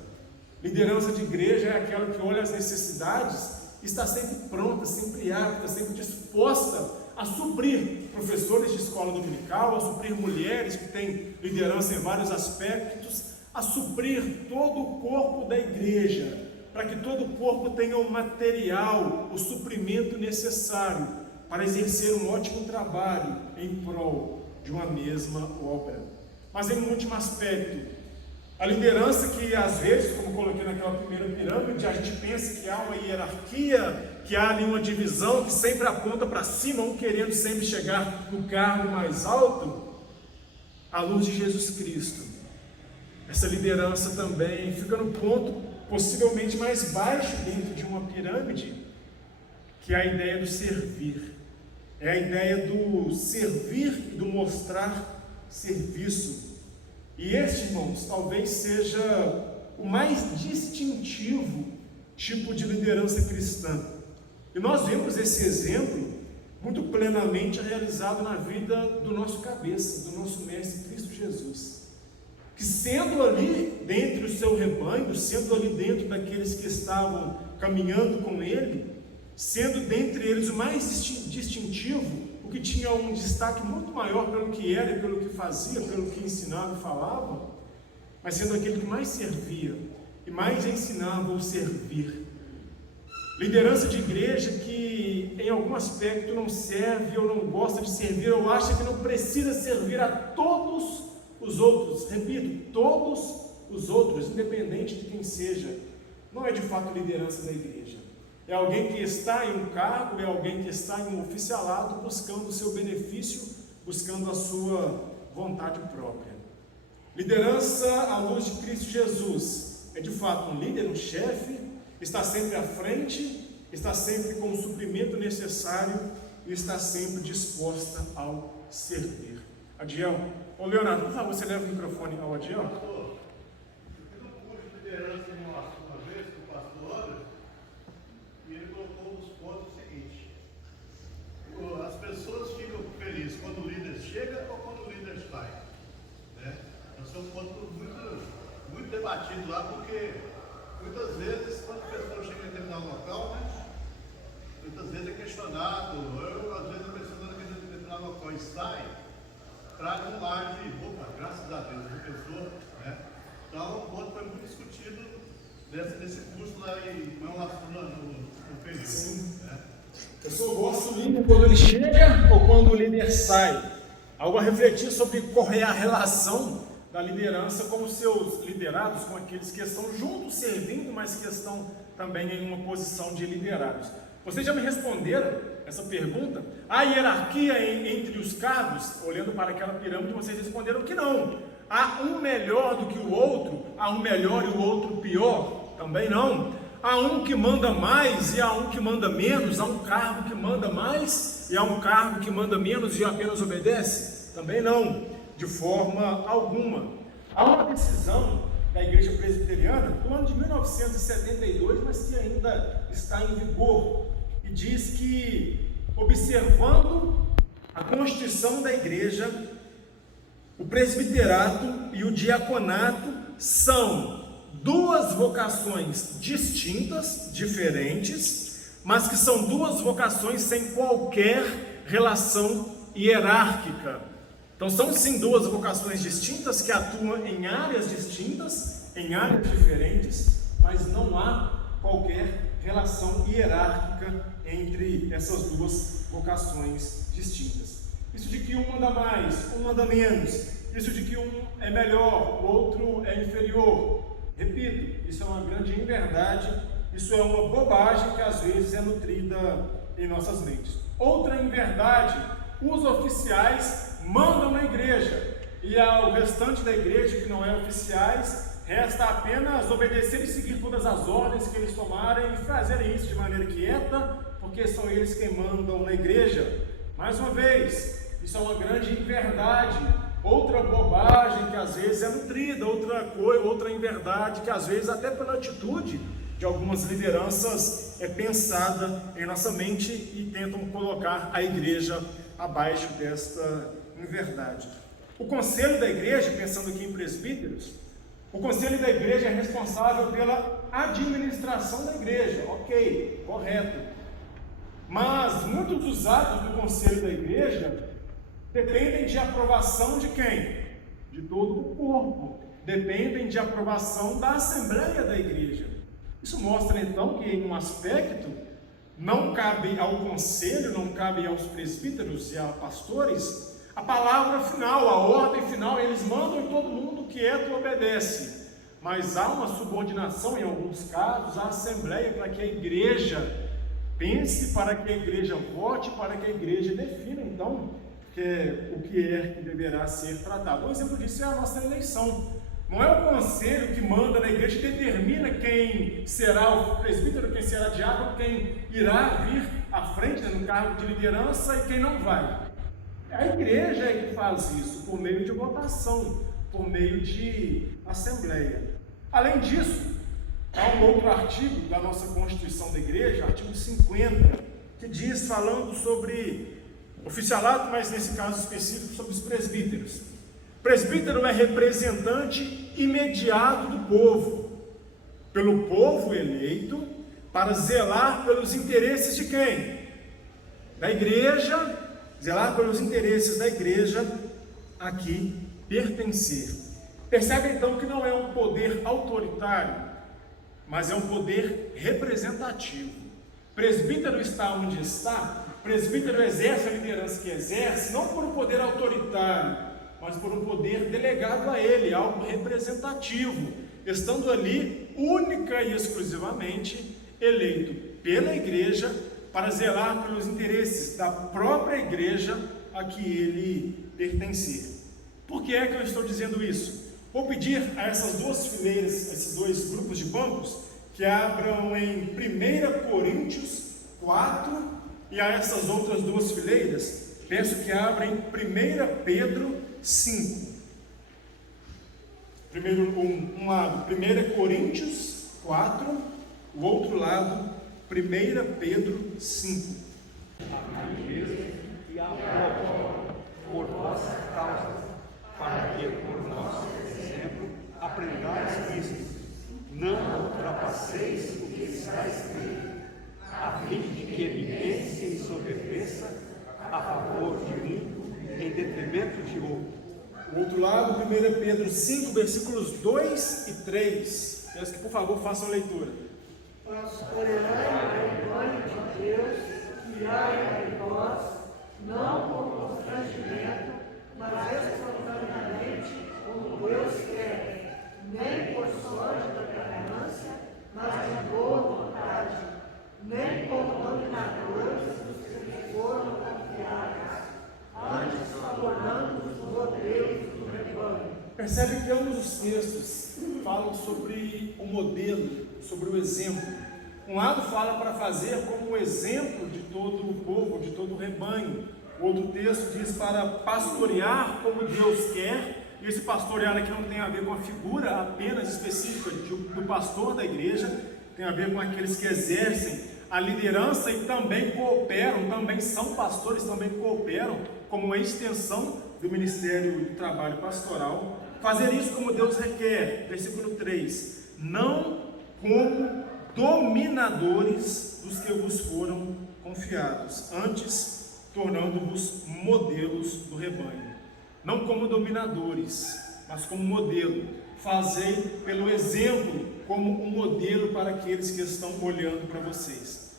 Liderança de igreja é aquela que olha as necessidades e está sempre pronta, sempre apta, sempre disposta a suprir professores de escola dominical, a suprir mulheres que têm liderança em vários aspectos, a suprir todo o corpo da igreja, para que todo o corpo tenha o material, o suprimento necessário para exercer um ótimo trabalho em prol de uma mesma obra. Mas em um último aspecto, a liderança que às vezes, como coloquei naquela primeira pirâmide, a gente pensa que há uma hierarquia, que há ali uma divisão que sempre aponta para cima, um querendo sempre chegar no cargo mais alto, à luz de Jesus Cristo. Essa liderança também fica no ponto possivelmente mais baixo dentro de uma pirâmide, que é a ideia do servir. É a ideia do servir e do mostrar serviço. E este, irmãos, talvez seja o mais distintivo tipo de liderança cristã. E nós vemos esse exemplo muito plenamente realizado na vida do nosso cabeça, do nosso mestre Cristo Jesus, que sendo ali dentro do seu rebanho, sendo ali dentro daqueles que estavam caminhando com ele, sendo dentre eles o mais distintivo, que tinha um destaque muito maior pelo que era e pelo que fazia, pelo que ensinava e falava, mas sendo aquele que mais servia e mais ensinava o servir. Liderança de igreja que em algum aspecto não serve ou não gosta de servir, ou acha que não precisa servir a todos os outros, repito, todos os outros, independente de quem seja, não é de fato liderança da igreja. É alguém que está em um cargo, é alguém que está em um oficialado, buscando o seu benefício, buscando a sua vontade própria. Liderança à luz de Cristo Jesus é de fato um líder, um chefe, está sempre à frente, está sempre com o suprimento necessário e está sempre disposta ao servir. Adiel, ô Leonardo, por favor, você leva o microfone ao Adiel. Pastor, eu fiz um curso de liderança uma vez com o pastor Anderson, e ele colocou nos pontos o seguinte: as pessoas ficam felizes quando o líder chega ou quando o líder sai, né? Esse é um ponto muito debatido lá, porque Muitas vezes, quando a pessoa chega em determinado local, né? Muitas vezes é questionado, às vezes a pessoa naquele determinado local sai, traz um ar de, opa, graças a Deus, a pessoa, né? Então, o ponto foi muito discutido nesse curso lá no período. Sim. Né? A pessoa gosta do líder quando ele chega ou quando o líder sai. Algo a refletir sobre qual é a relação da liderança com os seus liderados, com aqueles que estão juntos servindo, mas que estão também em uma posição de liderados. Vocês já me responderam essa pergunta? Há hierarquia entre os cargos? Olhando para aquela pirâmide, vocês responderam que não. Há um melhor do que o outro? Há um melhor e o outro pior? Também não. Há um que manda mais e há um que manda menos? Há um cargo que manda mais e há um cargo que manda menos e apenas obedece? Também não, de forma alguma. Há uma decisão da Igreja Presbiteriana do ano de 1972, mas que ainda está em vigor, e diz que, observando a constituição da Igreja, o presbiterato e o diaconato são duas vocações distintas, diferentes, mas que são duas vocações sem qualquer relação hierárquica. Então são sim duas vocações distintas que atuam em áreas distintas, em áreas diferentes, mas não há qualquer relação hierárquica entre essas duas vocações distintas. Isso de que um manda mais, um manda menos, isso de que um é melhor, o outro é inferior. Repito, isso é uma grande inverdade, isso é uma bobagem que às vezes é nutrida em nossas mentes. Outra inverdade: os oficiais mandam na igreja e ao restante da igreja que não é oficiais, resta apenas obedecer e seguir todas as ordens que eles tomarem e fazerem isso de maneira quieta, porque são eles quem mandam na igreja. Mais uma vez, isso é uma grande inverdade, outra bobagem que às vezes é nutrida, outra inverdade que às vezes até pela atitude de algumas lideranças é pensada em nossa mente e tentam colocar a igreja abaixo desta inverdade. O conselho da igreja, pensando aqui em presbíteros, o conselho da igreja é responsável pela administração da igreja, ok, correto. Mas muitos dos atos do conselho da igreja dependem de aprovação de quem? De todo o corpo. Dependem de aprovação da assembleia da igreja. Isso mostra então que em um aspecto não cabe ao conselho, não cabe aos presbíteros e a pastores a palavra final, a ordem final. Eles mandam e todo mundo quieto obedece. Mas há uma subordinação em alguns casos à assembleia para que a igreja pense, para que a igreja vote, para que a igreja defina então o que é que deverá ser tratado. Um exemplo disso é a nossa eleição. Não é o conselho que manda na igreja e determina quem será o presbítero, quem será diácono, quem irá vir à frente no cargo de liderança e quem não vai. A igreja é que faz isso por meio de votação, por meio de assembleia. Além disso, há um outro artigo da nossa Constituição da Igreja, artigo 50, que diz, falando sobre oficialato, mas nesse caso específico sobre os presbíteros. Presbítero é representante imediato do povo, pelo povo eleito, para zelar pelos interesses de quem? Da igreja, zelar pelos interesses da igreja a que pertencer. Percebe então que não é um poder autoritário, mas é um poder representativo. Presbítero está onde está, presbítero exerce a liderança que exerce, não por um poder autoritário, mas por um poder delegado a ele, algo representativo, estando ali única e exclusivamente eleito pela igreja para zelar pelos interesses da própria igreja a que ele pertencer. Por que é que eu estou dizendo isso? Vou pedir a essas duas fileiras, esses dois grupos de bancos, que abram em 1 Coríntios 4, e a essas outras duas fileiras, peço que abram em 1 Pedro 5. Primeiro, um lado, 1 Coríntios 4, o outro lado, 1 Pedro 5. E a prova por vossa causa, para que por nosso exemplo aprendais isto, não ultrapassar recebimento de roubo. O outro lado, 1 Pedro 5, versículos 2 e 3. Peço que, por favor, façam a leitura. Pastoreai o rebanho de Deus, que há em vós, não com constrangimento, mas espontaneamente, como Deus quer, nem por sorte da ganância, mas de boa vontade, nem como dominadores dos que foram confiados, antes tornando os modelos do rebanho. Percebe que ambos os textos falam sobre o modelo, sobre o exemplo. Um lado fala para fazer como exemplo de todo o povo, de todo o rebanho. O outro texto diz para pastorear como Deus quer. E esse pastorear aqui não tem a ver com a figura apenas específica do pastor da igreja, tem a ver com aqueles que exercem a liderança e também cooperam, também são pastores, também cooperam como uma extensão do ministério do trabalho pastoral. Fazer isso como Deus requer, versículo 3, não como dominadores dos que vos foram confiados, antes tornando-vos modelos do rebanho. Não como dominadores, mas como modelo. Fazei pelo exemplo como um modelo para aqueles que estão olhando para vocês.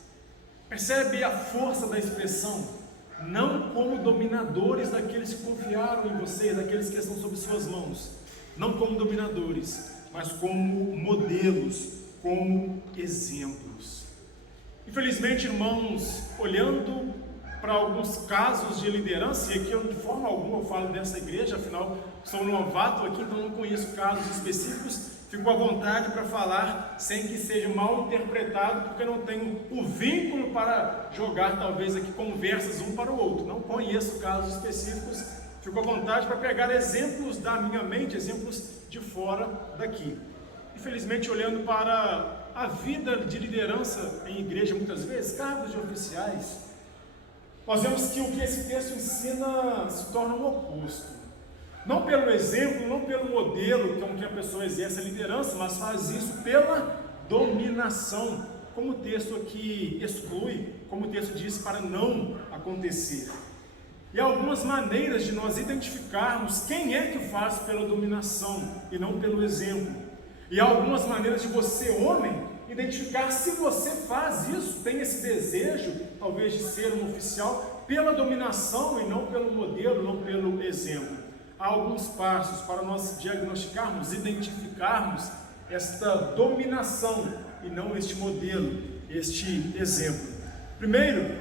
Percebe a força da expressão? Não como dominadores daqueles que confiaram em vocês, daqueles que estão sob suas mãos. Não como dominadores, mas como modelos, como exemplos. Infelizmente, irmãos, olhando para alguns casos de liderança, e aqui eu de forma alguma eu falo dessa igreja, afinal sou novato aqui, então não conheço casos específicos, fico à vontade para falar sem que seja mal interpretado, porque não tenho o vínculo para jogar talvez aqui conversas um para o outro, não conheço casos específicos, fico à vontade para pegar exemplos da minha mente, exemplos de fora daqui. Infelizmente, olhando para a vida de liderança em igreja, muitas vezes, cargos de oficiais, nós vemos que o que esse texto ensina se torna o oposto. Não pelo exemplo, não pelo modelo com que a pessoa exerce a liderança, mas faz isso pela dominação, como o texto aqui exclui, como o texto diz, para não acontecer. E há algumas maneiras de nós identificarmos quem é que faz pela dominação e não pelo exemplo. E há algumas maneiras de você, homem, identificar se você faz isso, tem esse desejo, talvez, de ser um oficial pela dominação e não pelo modelo, não pelo exemplo. Há alguns passos para nós diagnosticarmos, identificarmos esta dominação e não este modelo, este exemplo. Primeiro,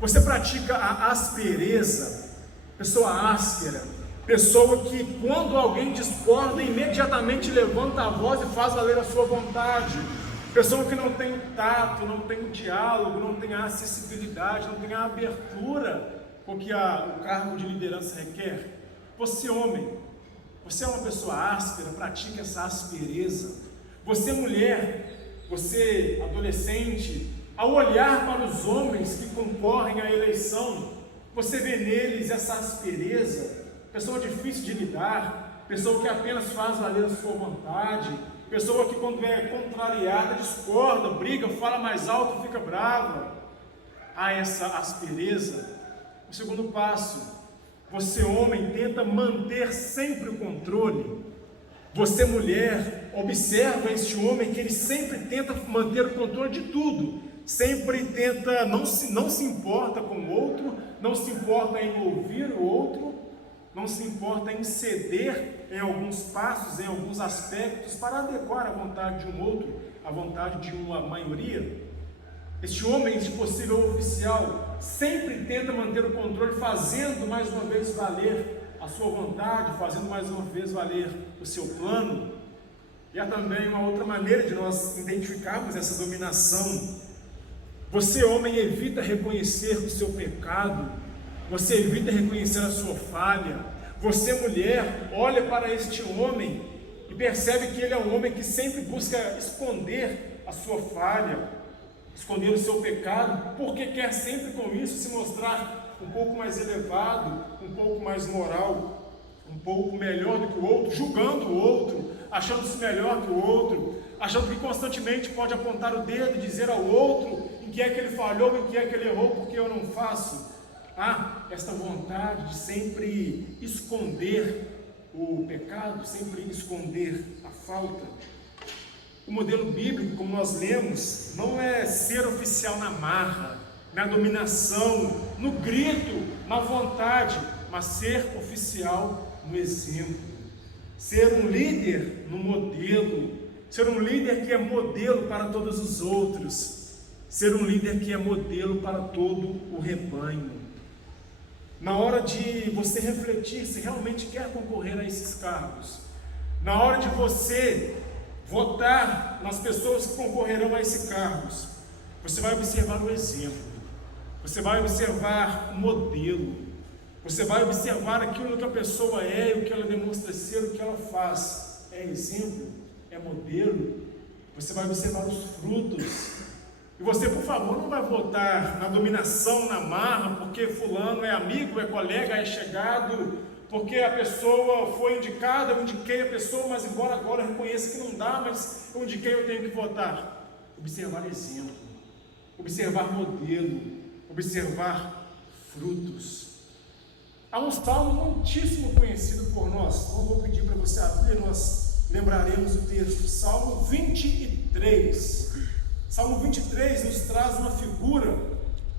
você pratica a aspereza, pessoa áspera, pessoa que quando alguém discorda, imediatamente levanta a voz e faz valer a sua vontade. Pessoa que não tem o tato, não tem o diálogo, não tem a acessibilidade, não tem a abertura com que o cargo de liderança requer. Você, homem, você é uma pessoa áspera, pratica essa aspereza. Você, mulher, você, adolescente, ao olhar para os homens que concorrem à eleição, você vê neles essa aspereza, pessoa difícil de lidar, pessoa que apenas faz valer a sua vontade, pessoa que quando é contrariada, discorda, briga, fala mais alto, fica brava. Há essa aspereza. O segundo passo, você, homem, tenta manter sempre o controle. Você, mulher, observa este homem que ele sempre tenta manter o controle de tudo. Sempre tenta, não se importa com o outro, não se importa em ouvir o outro, não se importa em ceder em alguns passos, em alguns aspectos, para adequar a vontade de um outro, a vontade de uma maioria. Este homem, este possível oficial, sempre tenta manter o controle, fazendo mais uma vez valer a sua vontade, fazendo mais uma vez valer o seu plano. E há também uma outra maneira de nós identificarmos essa dominação. Você, homem, evita reconhecer o seu pecado, você evita reconhecer a sua falha. Você, mulher, olha para este homem e percebe que ele é um homem que sempre busca esconder a sua falha, esconder o seu pecado, porque quer sempre com isso se mostrar um pouco mais elevado, um pouco mais moral, um pouco melhor do que o outro, julgando o outro, achando-se melhor que o outro, achando que constantemente pode apontar o dedo e dizer ao outro em que é que ele falhou, em que é que ele errou, porque eu não faço. há esta vontade de sempre esconder o pecado, sempre esconder a falta. O modelo bíblico, como nós lemos, não é ser oficial na marra, na dominação, no grito, na vontade, mas ser oficial no exemplo. Ser um líder no modelo, ser um líder que é modelo para todos os outros, ser um líder que é modelo para todo o rebanho. Na hora de você refletir se realmente quer concorrer a esses cargos, na hora de você votar nas pessoas que concorrerão a esses cargos, você vai observar o exemplo, você vai observar o modelo, você vai observar aquilo que a pessoa é, o que ela demonstra ser, o que ela faz. É exemplo, é modelo. Você vai observar os frutos. E você, por favor, não vai votar na dominação, na marra, porque fulano é amigo, é colega, é chegado, porque a pessoa foi indicada, eu indiquei a pessoa, mas embora agora eu reconheça que não dá, mas eu indiquei, eu tenho que votar. Observar exemplo, observar modelo, observar frutos. Há um salmo muitíssimo conhecido por nós, não vou pedir para você abrir, nós lembraremos o texto, Salmo 23. Salmo 23 nos traz uma figura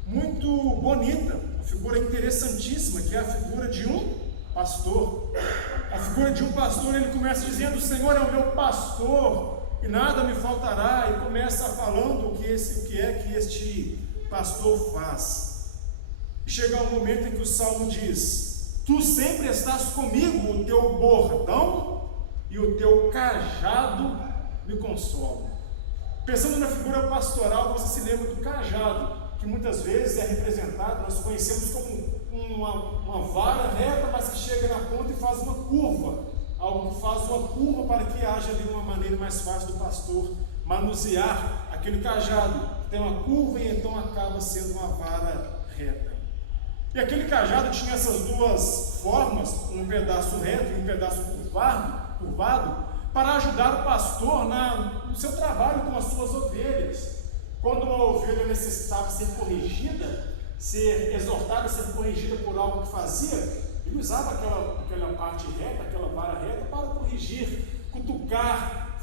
muito bonita, uma figura interessantíssima, que é a figura de um pastor. A figura de um pastor, ele começa dizendo: o Senhor é o meu pastor e nada me faltará, e começa falando o que este pastor faz. E chega um momento em que o Salmo diz: tu sempre estás comigo, o teu bordão e o teu cajado me consolam. Pensando na figura pastoral, você se lembra do cajado, que muitas vezes é representado, nós conhecemos como uma vara reta, mas que chega na ponta e faz uma curva, algo que faz uma curva para que haja ali uma maneira mais fácil do pastor manusear aquele cajado, tem uma curva e então acaba sendo uma vara reta. E aquele cajado tinha essas duas formas, um pedaço reto e um pedaço curvado, para ajudar o pastor no seu trabalho com as suas ovelhas. Quando uma ovelha necessitava ser corrigida, ser exortada, ser corrigida por algo que fazia, ele usava aquela parte reta, aquela vara reta, para corrigir, cutucar,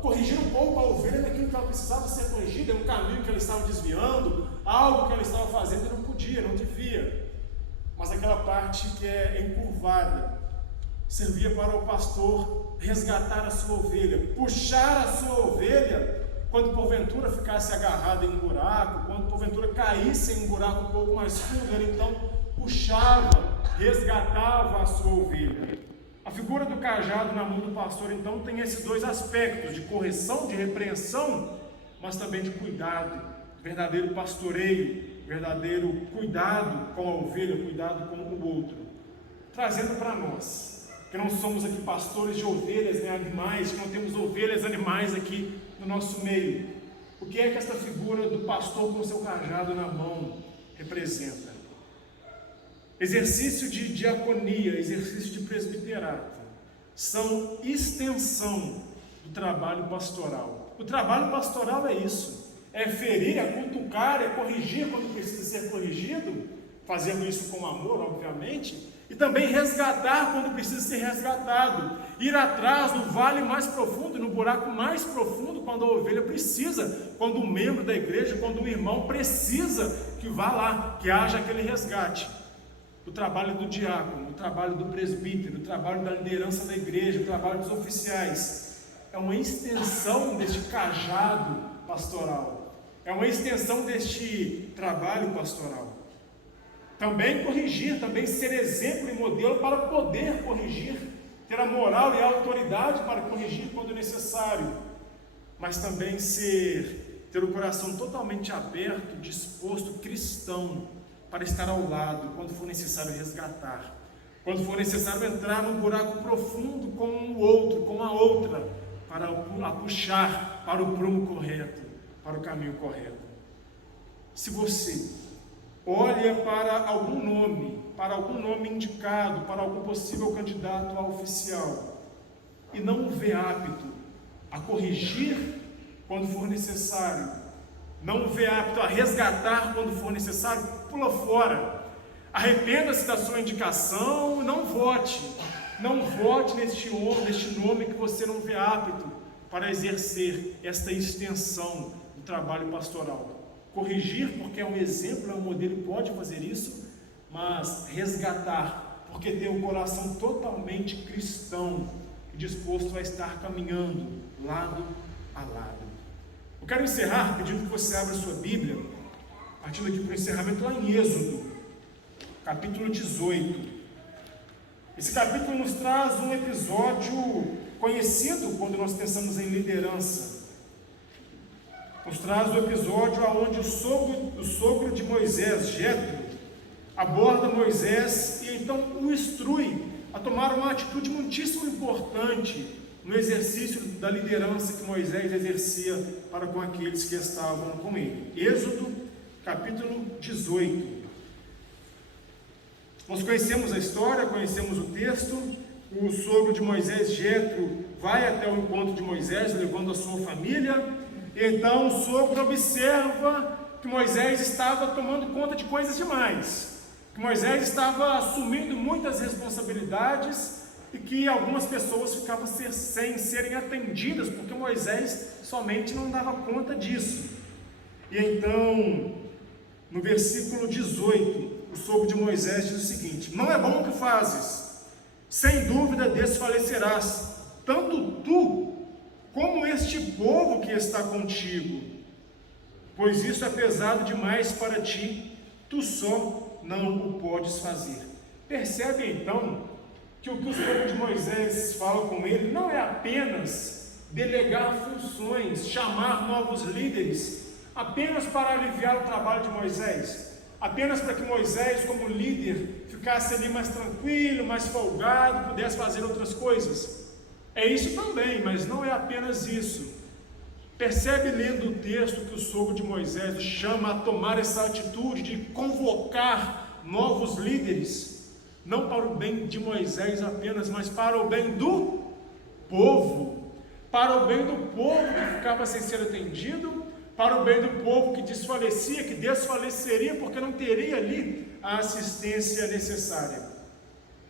corrigir um pouco a ovelha naquilo que ela precisava ser corrigida, um caminho que ela estava desviando, algo que ela estava fazendo e não podia, não devia. Mas aquela parte que é encurvada servia para o pastor resgatar a sua ovelha, puxar a sua ovelha quando porventura ficasse agarrada em um buraco, quando porventura caísse em um buraco um pouco mais fundo, ele então puxava, resgatava a sua ovelha. A figura do cajado na mão do pastor então tem esses dois aspectos, de correção, de repreensão, mas também de cuidado, verdadeiro pastoreio, verdadeiro cuidado com a ovelha, cuidado com o outro. Trazendo para nós, que não somos aqui pastores de ovelhas, nem animais, que não temos ovelhas, animais aqui no nosso meio. O que é que esta figura do pastor com o seu cajado na mão representa? Exercício de diaconia, exercício de presbiterato, são extensão do trabalho pastoral. O trabalho pastoral é isso, é ferir, é cutucar, é corrigir quando precisa ser corrigido, fazendo isso com amor, obviamente, e também resgatar quando precisa ser resgatado, ir atrás no vale mais profundo, no buraco mais profundo, quando a ovelha precisa, quando um membro da igreja, quando um irmão precisa que vá lá, que haja aquele resgate. O trabalho do diácono, o trabalho do presbítero, o trabalho da liderança da igreja, o trabalho dos oficiais, é uma extensão deste cajado pastoral, é uma extensão deste trabalho pastoral. Também corrigir, também ser exemplo e modelo para poder corrigir, ter a moral e a autoridade para corrigir quando necessário, mas também ter o coração totalmente aberto, disposto, cristão, para estar ao lado quando for necessário resgatar, quando for necessário entrar num buraco profundo com o outro, com a outra, para a puxar para o prumo correto, para o caminho correto. Se você olha para algum nome indicado, para algum possível candidato a oficial, e não o vê apto a corrigir quando for necessário, não o vê apto a resgatar quando for necessário, pula fora. Arrependa-se da sua indicação, não vote. Não vote neste nome que você não vê apto para exercer esta extensão do trabalho pastoral. Corrigir, porque é um exemplo, é um modelo e pode fazer isso, mas resgatar, porque tem um coração totalmente cristão e disposto a estar caminhando lado a lado. Eu quero encerrar pedindo que você abra sua Bíblia, partindo aqui para o encerramento lá em Êxodo, capítulo 18. Esse capítulo nos traz um episódio conhecido quando nós pensamos em liderança. Nos traz o episódio onde o sogro de Moisés, Jetro, aborda Moisés e então o instrui a tomar uma atitude muitíssimo importante no exercício da liderança que Moisés exercia para com aqueles que estavam com ele. Êxodo, capítulo 18. Nós conhecemos a história, conhecemos o texto. O sogro de Moisés, Jetro, vai até o encontro de Moisés, levando a sua família. Então o sogro observa que Moisés estava tomando conta de coisas demais, que Moisés estava assumindo muitas responsabilidades e que algumas pessoas ficavam sem serem atendidas, porque Moisés somente não dava conta disso. E então, no versículo 18, o sogro de Moisés diz o seguinte: não é bom o que fazes, sem dúvida desfalecerás, tanto tu como este povo que está contigo, pois isso é pesado demais para ti, tu só não o podes fazer. Percebe então que o sogro de Moisés fala com ele não é apenas delegar funções, chamar novos líderes, apenas para aliviar o trabalho de Moisés, apenas para que Moisés, como líder, ficasse ali mais tranquilo, mais folgado, pudesse fazer outras coisas. É isso também, mas não é apenas isso. Percebe lendo o texto que o sogro de Moisés o chama a tomar essa atitude de convocar novos líderes, não para o bem de Moisés apenas, mas para o bem do povo, para o bem do povo que ficava sem ser atendido, para o bem do povo que desfalecia, que desfaleceria porque não teria ali a assistência necessária.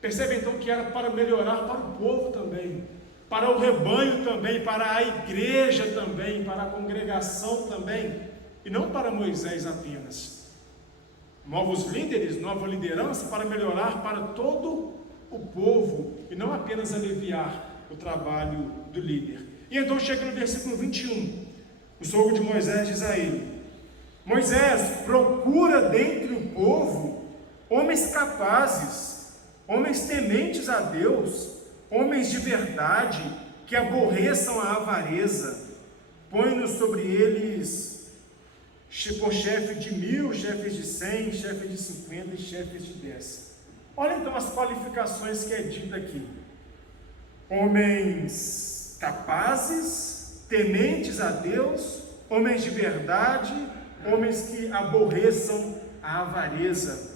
Percebe então que era para melhorar para o povo também, para o rebanho também, para a igreja também, para a congregação também, e não para Moisés apenas. Novos líderes, nova liderança para melhorar para todo o povo e não apenas aliviar o trabalho do líder. E então chega no versículo 21, o sogro de Moisés diz a ele: Moisés, procura dentre o povo homens capazes, homens tementes a Deus, homens de verdade, que aborreçam a avareza. Põe-nos sobre eles por chefe de 1000, chefes de 100, chefes de 50 e chefes de 10. Olha então as qualificações que é dita aqui: homens capazes, tementes a Deus, homens de verdade, homens que aborreçam a avareza.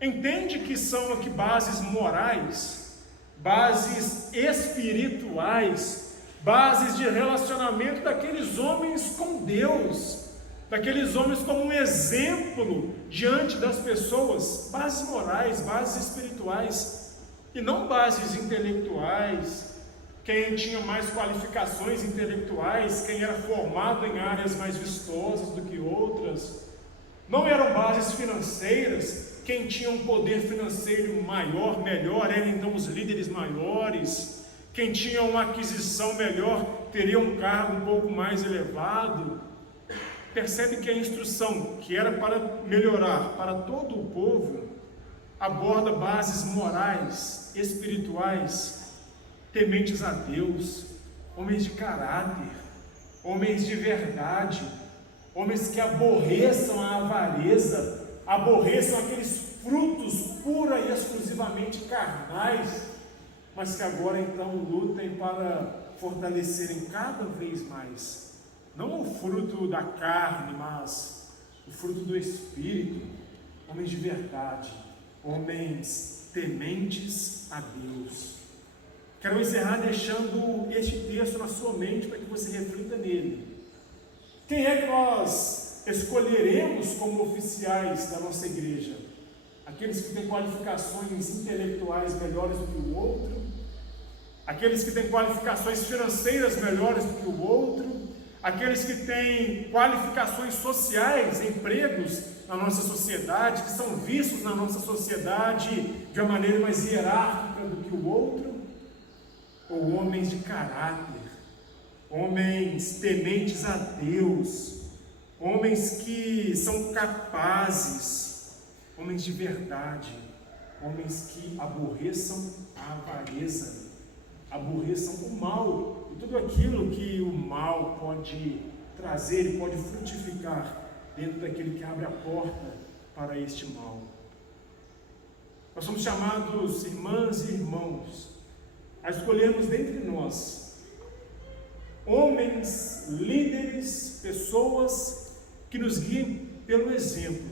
Entende que são aqui bases morais, bases espirituais, bases de relacionamento daqueles homens com Deus, daqueles homens como um exemplo diante das pessoas, bases morais, bases espirituais, e não bases intelectuais, quem tinha mais qualificações intelectuais, quem era formado em áreas mais vistosas do que outras. Não eram bases financeiras, quem tinha um poder financeiro maior, melhor, eram então os líderes maiores. Quem tinha uma aquisição melhor, teria um cargo um pouco mais elevado. Percebe que a instrução, que era para melhorar para todo o povo, aborda bases morais, espirituais, tementes a Deus, homens de caráter, homens de verdade, homens que aborreçam a avareza, aborreçam aqueles frutos pura e exclusivamente carnais, mas que agora então lutem para fortalecerem cada vez mais, não o fruto da carne, mas o fruto do Espírito, homens de verdade, homens tementes a Deus. Quero encerrar deixando este texto na sua mente para que você reflita nele. Quem é que nós escolheremos como oficiais da nossa igreja? aqueles que têm qualificações intelectuais melhores do que o outro, aqueles que têm qualificações financeiras melhores do que o outro, aqueles que têm qualificações sociais, empregos na nossa sociedade, que são vistos na nossa sociedade de uma maneira mais hierárquica do que o outro, ou homens de caráter, homens tementes a Deus, homens que são capazes, homens de verdade, homens que aborreçam a avareza, aborreçam o mal e tudo aquilo que o mal pode trazer e pode frutificar dentro daquele que abre a porta para este mal. Nós somos chamados, irmãs e irmãos, a escolhermos dentre nós homens, líderes, pessoas que nos guiem pelo exemplo,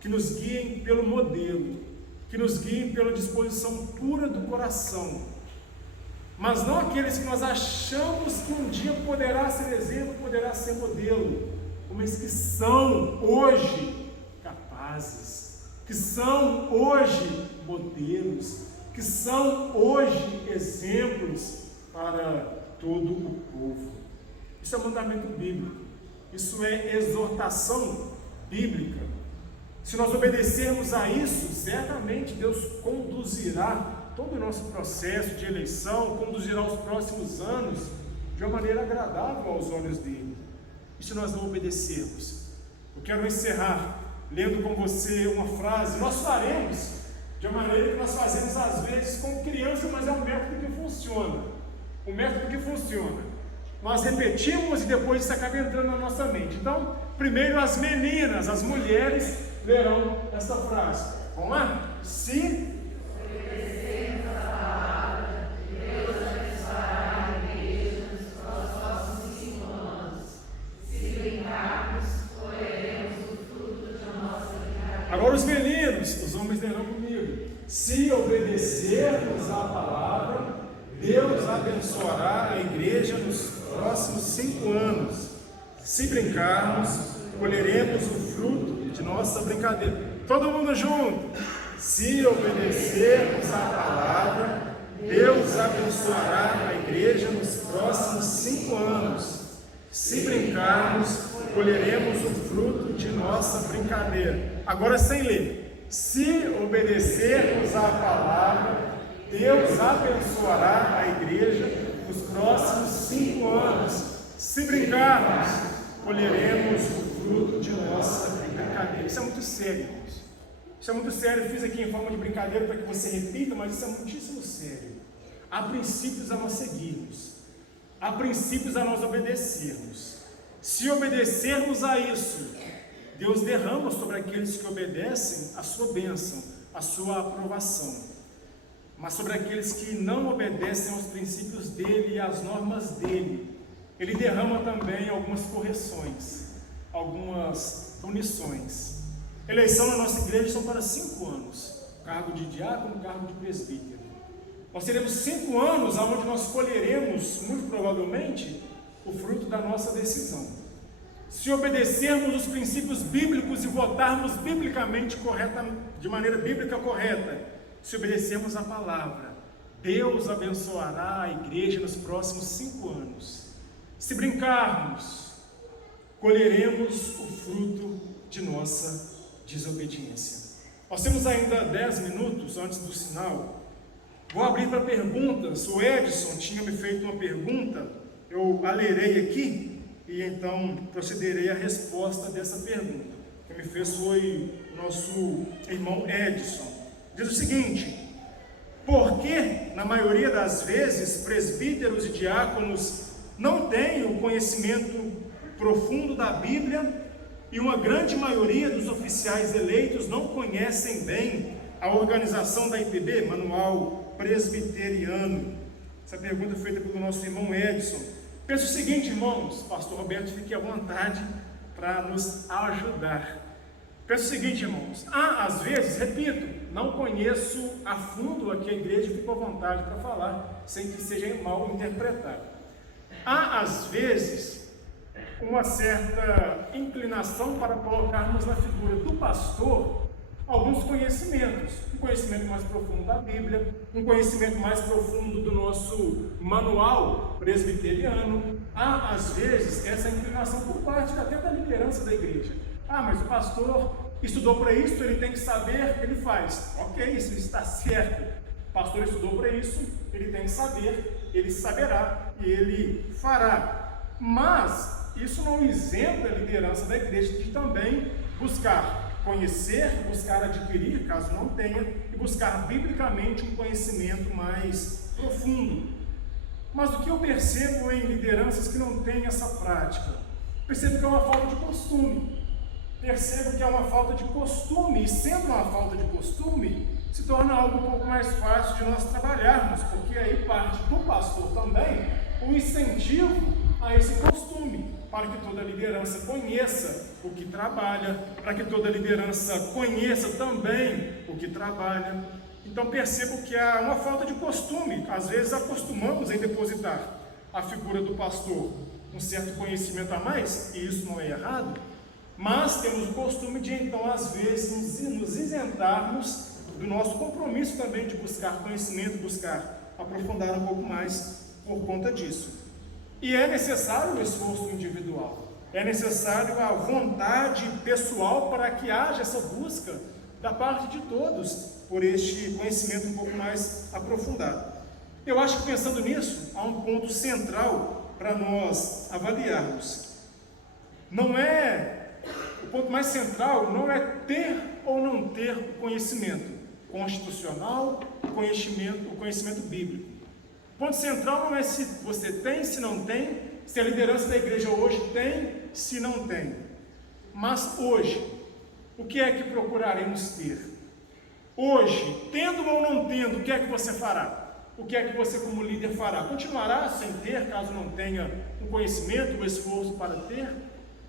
que nos guiem pelo modelo, que nos guiem pela disposição pura do coração, mas não aqueles que nós achamos que um dia poderá ser exemplo, poderá ser modelo, homens que são hoje capazes, que são hoje modelos, que são hoje exemplos para todo o povo. Isso é mandamento bíblico, isso é exortação bíblica. Se nós obedecermos a isso, certamente Deus conduzirá todo o nosso processo de eleição, conduzirá os próximos anos de uma maneira agradável aos olhos dele. E se nós não obedecermos? Eu quero encerrar lendo com você uma frase. Nós faremos de uma maneira que nós fazemos às vezes com criança, mas é um método que funciona. Um método que funciona. Nós repetimos e depois isso acaba entrando na nossa mente. Então, primeiro as meninas, as mulheres lerão essa frase. Vamos lá? Se obedecermos a palavra, Deus abençoará a igreja nos próximos 5 anos. Se brincarmos, colheremos o fruto da nossa brincadeira. Agora os meninos, os homens lerão comigo. Se obedecermos a palavra, Deus abençoará a igreja nos próximos 5 anos. Se brincarmos, colheremos o fruto de nossa brincadeira. Todo mundo junto. Se obedecermos a palavra, Deus abençoará a igreja nos próximos 5 anos. Se brincarmos, colheremos o fruto de nossa brincadeira. Agora sem ler. Se obedecermos a palavra, Deus abençoará a igreja nos próximos 5 anos. Se brincarmos, colheremos o fruto de nossa brincadeira. Isso é muito sério, irmãos. Isso é muito sério. Eu fiz aqui em forma de brincadeira para que você repita, mas isso é muitíssimo sério. Há princípios a nós seguirmos. Há princípios a nós obedecermos. Se obedecermos a isso, Deus derrama sobre aqueles que obedecem a sua bênção, a sua aprovação. Mas sobre aqueles que não obedecem aos princípios dele e às normas dele, ele derrama também algumas correções, algumas punições. Eleição na nossa igreja são para 5 anos, cargo de diácono, cargo de presbítero. Nós teremos 5 anos onde nós colheremos, muito provavelmente, o fruto da nossa decisão. Se obedecermos os princípios bíblicos e votarmos biblicamente correta, de maneira bíblica correta, se obedecermos a palavra, Deus abençoará a igreja nos próximos 5 anos. Se brincarmos, colheremos o fruto de nossa desobediência. Nós temos ainda 10 minutos antes do sinal. Vou abrir para perguntas. O Edson tinha me feito uma pergunta, eu a lerei aqui e então procederei à resposta dessa pergunta. Quem me fez foi o nosso irmão Edson. Diz o seguinte: por que, na maioria das vezes, presbíteros e diáconos não têm o conhecimento profundo da Bíblia e uma grande maioria dos oficiais eleitos não conhecem bem a organização da IPB, Manual Presbiteriano? Essa pergunta é feita pelo nosso irmão Edson. Pensa o seguinte, irmãos, pastor Roberto, fique à vontade para nos ajudar. Pensa o seguinte, irmãos, às vezes, repito, não conheço a fundo aqui a igreja, fico à vontade para falar, sem que seja mal interpretado. Há, às vezes, uma certa inclinação para colocarmos na figura do pastor alguns conhecimentos, um conhecimento mais profundo da Bíblia, um conhecimento mais profundo do nosso manual presbiteriano. Há, às vezes, essa inclinação por parte até da liderança da igreja. Mas o pastor estudou para isso, ele tem que saber, ele faz. Ok, isso está certo. O pastor estudou para isso, ele tem que saber, ele saberá e ele fará. Mas isso não isenta a liderança da igreja de também buscar conhecer, buscar adquirir, caso não tenha, e buscar biblicamente um conhecimento mais profundo. Mas o que eu percebo em lideranças que não têm essa prática? Percebo que é uma falta de costume. Percebo que é uma falta de costume, e sendo uma falta de costume, se torna algo um pouco mais fácil de nós trabalharmos, porque aí parte do pastor também o incentivo a esse costume, para que toda liderança conheça o que trabalha, para que toda liderança conheça também o que trabalha. Então percebo que há uma falta de costume. Às vezes acostumamos em depositar a figura do pastor um certo conhecimento a mais, e isso não é errado, mas temos o costume de então às vezes nos isentarmos do nosso compromisso também de buscar conhecimento, buscar aprofundar um pouco mais por conta disso. E é necessário o esforço individual, é necessário a vontade pessoal para que haja essa busca da parte de todos por este conhecimento um pouco mais aprofundado. Eu acho que pensando nisso, há um ponto central para nós avaliarmos. O ponto mais central não é ter ou não ter o conhecimento constitucional, o conhecimento bíblico. O ponto central não é se você tem, se não tem, se a liderança da igreja hoje tem, se não tem. Mas hoje, o que é que procuraremos ter? Hoje, tendo ou não tendo, o que é que você fará? O que é que você como líder fará? Continuará sem ter, caso não tenha o conhecimento, o esforço para ter?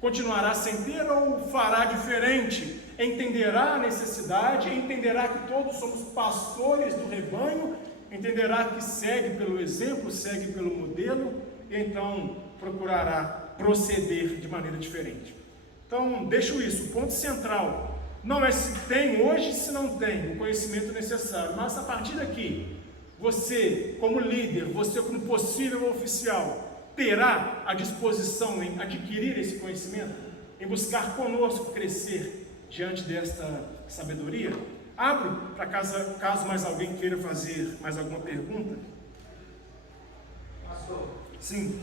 Continuará sem ter ou fará diferente? Entenderá a necessidade, entenderá que todos somos pastores do rebanho, entenderá que segue pelo exemplo, segue pelo modelo, e então procurará proceder de maneira diferente. Então, deixo isso, o ponto central não é se tem hoje, se não tem o conhecimento necessário, mas a partir daqui, você como líder, você como possível oficial, terá a disposição em adquirir esse conhecimento, em buscar conosco crescer diante desta sabedoria? Abro para caso mais alguém queira fazer mais alguma pergunta. Pastor, Sim.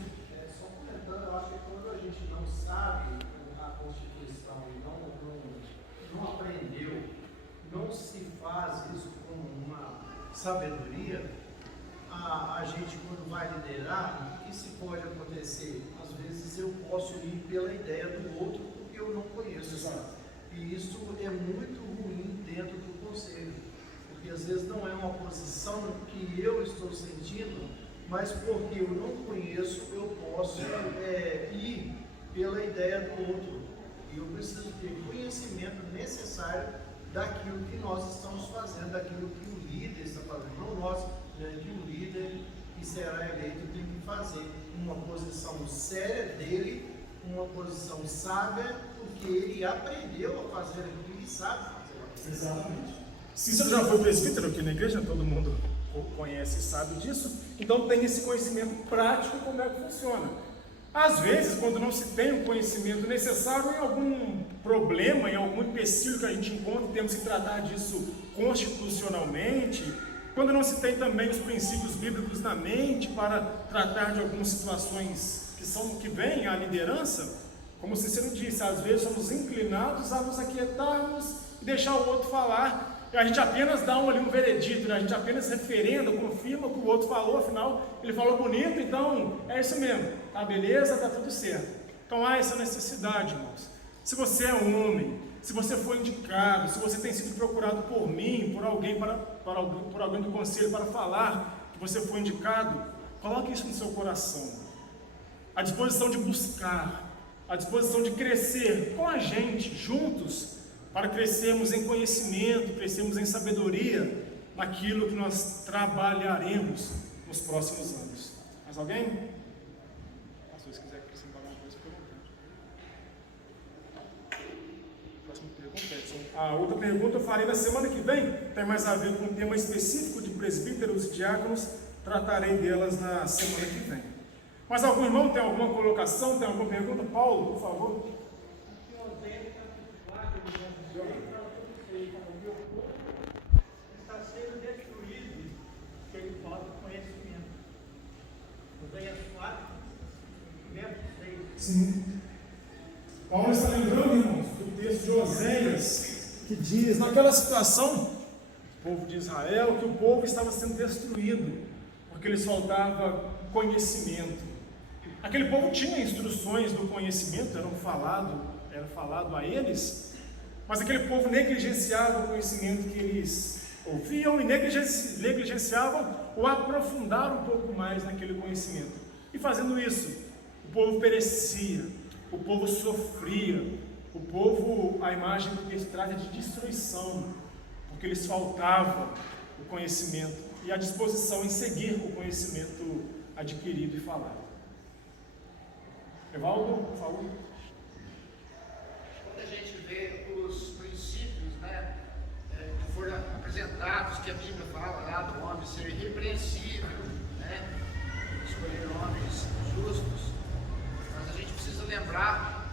só comentando, eu acho que quando a gente não sabe a Constituição e não aprendeu, não se faz isso com uma sabedoria, a gente quando vai liderar, o que se pode acontecer? Às vezes eu posso ir pela ideia do outro porque eu não conheço. Exato. E isso é muito ruim dentro do conselho, porque às vezes não é uma posição que eu estou sentindo, mas porque eu não conheço, eu posso ir pela ideia do outro. E eu preciso ter conhecimento necessário daquilo que nós estamos fazendo, daquilo que o líder está fazendo, não nós, que o líder que será eleito tem que fazer uma posição séria dele, uma posição sábia, porque ele aprendeu a fazer aquilo que ele sabe fazer. Exatamente. Se você já foi presbítero aqui na igreja, todo mundo conhece e sabe disso, então tem esse conhecimento prático como é que funciona. Às vezes, quando não se tem o conhecimento necessário, em algum problema, em algum empecilho que a gente encontra, temos que tratar disso constitucionalmente. Quando não se tem também os princípios bíblicos na mente para tratar de algumas situações que vêm à liderança, como o Cícero disse, às vezes somos inclinados a nos aquietarmos e deixar o outro falar. E a gente apenas dá um veredito, né? A gente apenas referenda, confirma o que o outro falou, afinal ele falou bonito, então é isso mesmo, tá beleza, tá tudo certo. Então há essa necessidade, irmãos. Se você é um homem, se você foi indicado, se você tem sido procurado por mim, por alguém do conselho para falar que você foi indicado, coloque isso no seu coração. A disposição de buscar, a disposição de crescer com a gente, juntos, para crescermos em conhecimento, crescermos em sabedoria, naquilo que nós trabalharemos nos próximos anos. Mais alguém? Pastor, se quiser acrescentar alguma coisa, fica à vontade. Próxima pergunta. A outra pergunta eu farei na semana que vem, tem mais a ver com um tema específico de presbíteros e diáconos, tratarei delas na semana que vem. Mas algum irmão tem alguma colocação, tem alguma pergunta? Paulo, por favor. Está sendo destruído pelo falta de conhecimento. Oséias 4, verso 6. Sim. Paulo está lembrando, irmãos, do texto de Oséias, que diz, naquela situação, o povo de Israel, que o povo estava sendo destruído, porque lhes faltava conhecimento. Aquele povo tinha instruções do conhecimento, era falado a eles, mas aquele povo negligenciava o conhecimento que eles ouviam e negligenciavam ou aprofundaram um pouco mais naquele conhecimento. E fazendo isso, o povo perecia, o povo sofria, o povo, a imagem do texto trata de destruição, porque lhes faltava o conhecimento e a disposição em seguir o conhecimento adquirido e falado. Evaldo, por favor. Quando a gente vê os princípios, né, que foram apresentados, que a Bíblia fala lá do homem ser irrepreensível, né, escolher homens justos, mas a gente precisa lembrar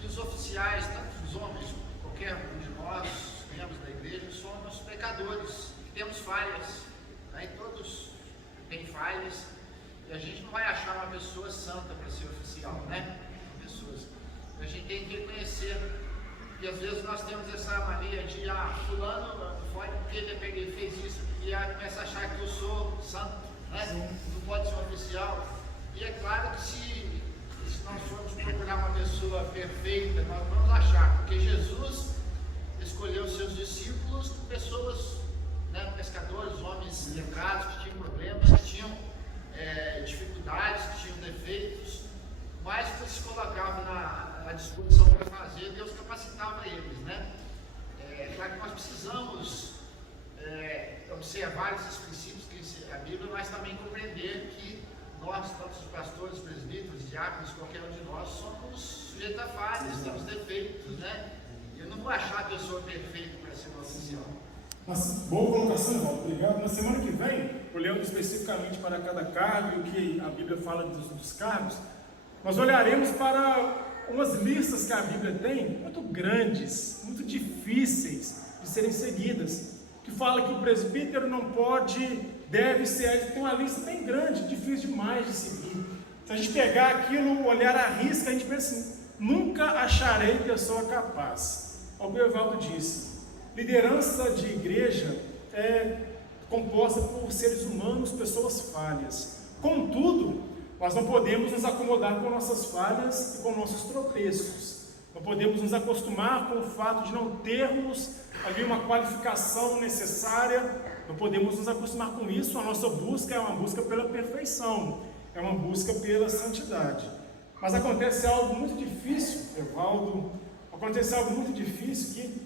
que os oficiais, tanto os homens, qualquer um de nós, membros da igreja, somos pecadores, temos falhas, né, e todos têm falhas, e a gente não vai achar uma pessoa santa para ser oficial, né? A gente tem que reconhecer que às vezes nós temos essa mania de, fulano foi porque ele fez isso, e começa a achar que eu sou santo, né? Não pode ser um oficial. E é claro que se nós formos procurar uma pessoa perfeita, nós vamos achar, porque Jesus escolheu seus discípulos com pessoas, né, pescadores, homens letrados, que tinham problemas, que tinham dificuldades, que tinham defeitos, mas que se colocavam à disposição para fazer, Deus capacitava eles, né? Claro que nós precisamos observar esses princípios que a Bíblia, mas também compreender que nós, tanto os pastores, presbíteros, diáconos, qualquer um de nós, somos sujeitos a falhas, temos defeitos, né? Eu não vou achar a pessoa perfeita para ser um oficial. Mas, boa colocação, Evaldo, obrigado. Na semana que vem, olhando especificamente para cada cargo e o que a Bíblia fala dos cargos, nós olharemos para umas listas que a Bíblia tem, muito grandes, muito difíceis de serem seguidas, que fala que o presbítero não pode, deve ser, tem uma lista bem grande, difícil demais de seguir. Se a gente pegar aquilo, olhar à risca, a gente pensa assim, nunca acharei pessoa capaz. O que o Evaldo disse, liderança de igreja é composta por seres humanos, pessoas falhas. Contudo, nós não podemos nos acomodar com nossas falhas e com nossos tropeços. Não podemos nos acostumar com o fato de não termos ali uma qualificação necessária. Não podemos nos acostumar com isso. A nossa busca é uma busca pela perfeição, é uma busca pela santidade. Mas acontece algo muito difícil, Evaldo, acontece algo muito difícil que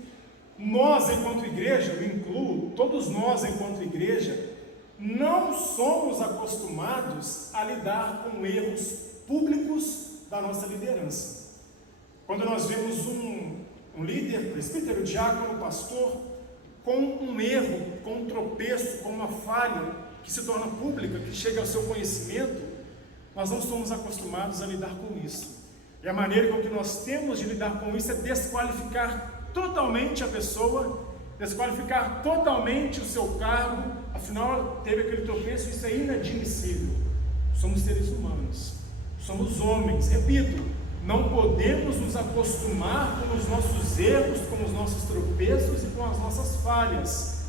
nós, enquanto igreja, eu incluo, todos nós, enquanto igreja, não somos acostumados a lidar com erros públicos da nossa liderança. Quando nós vemos um líder, presbítero, diácono, pastor, com um erro, com um tropeço, com uma falha que se torna pública, que chega ao seu conhecimento, nós não somos acostumados a lidar com isso. E a maneira com que nós temos de lidar com isso é desqualificar totalmente a pessoa, desqualificar totalmente o seu cargo. Afinal, teve aquele tropeço, isso é inadmissível. Somos seres humanos, somos homens. Repito, não podemos nos acostumar com os nossos erros, com os nossos tropeços e com as nossas falhas,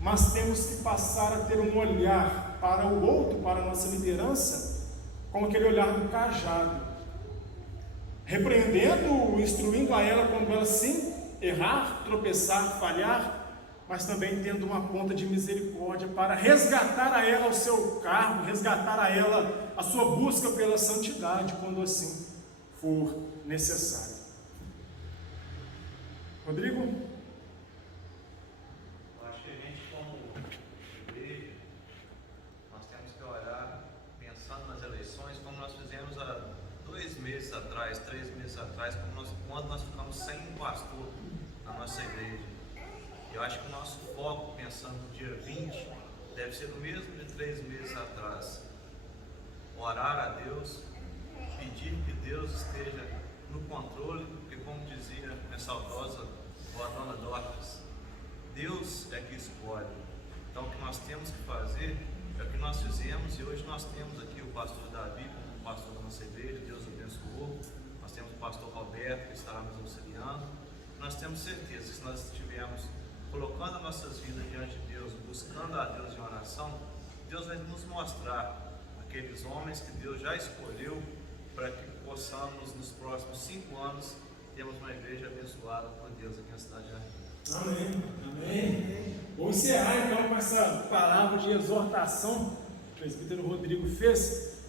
mas temos que passar a ter um olhar para o outro, para a nossa liderança, com aquele olhar do cajado, repreendendo, instruindo a ela quando ela sim errar, tropeçar, falhar, mas também tendo uma ponta de misericórdia para resgatar a ela o seu cargo, resgatar a ela a sua busca pela santidade, quando assim for necessário. Rodrigo? Eu acho que a gente, como igreja, nós temos que orar pensando nas eleições, como nós fizemos há 2 meses atrás, 3 meses atrás, quando nós ficamos sem um pastor na nossa igreja. Eu acho que o nosso foco, pensando no dia 20, deve ser o mesmo de 3 meses atrás. Orar a Deus, pedir que Deus esteja no controle, porque como dizia a saudosa vó Dona Dorcas, Deus é que escolhe. Então o que nós temos que fazer é o que nós fizemos, e hoje nós temos aqui o pastor Davi como pastor da nossa igreja, Deus abençoou. Nós temos o pastor Roberto que estará nos auxiliando. Nós temos certeza que se nós estivermos colocando as nossas vidas diante de Deus, buscando a Deus em oração, Deus vai nos mostrar aqueles homens que Deus já escolheu para que possamos nos próximos 5 anos termos uma igreja abençoada por Deus aqui na cidade de Jardim. Amém. Amém. Vou encerrar então com essa palavra de exortação que o presbítero Rodrigo fez.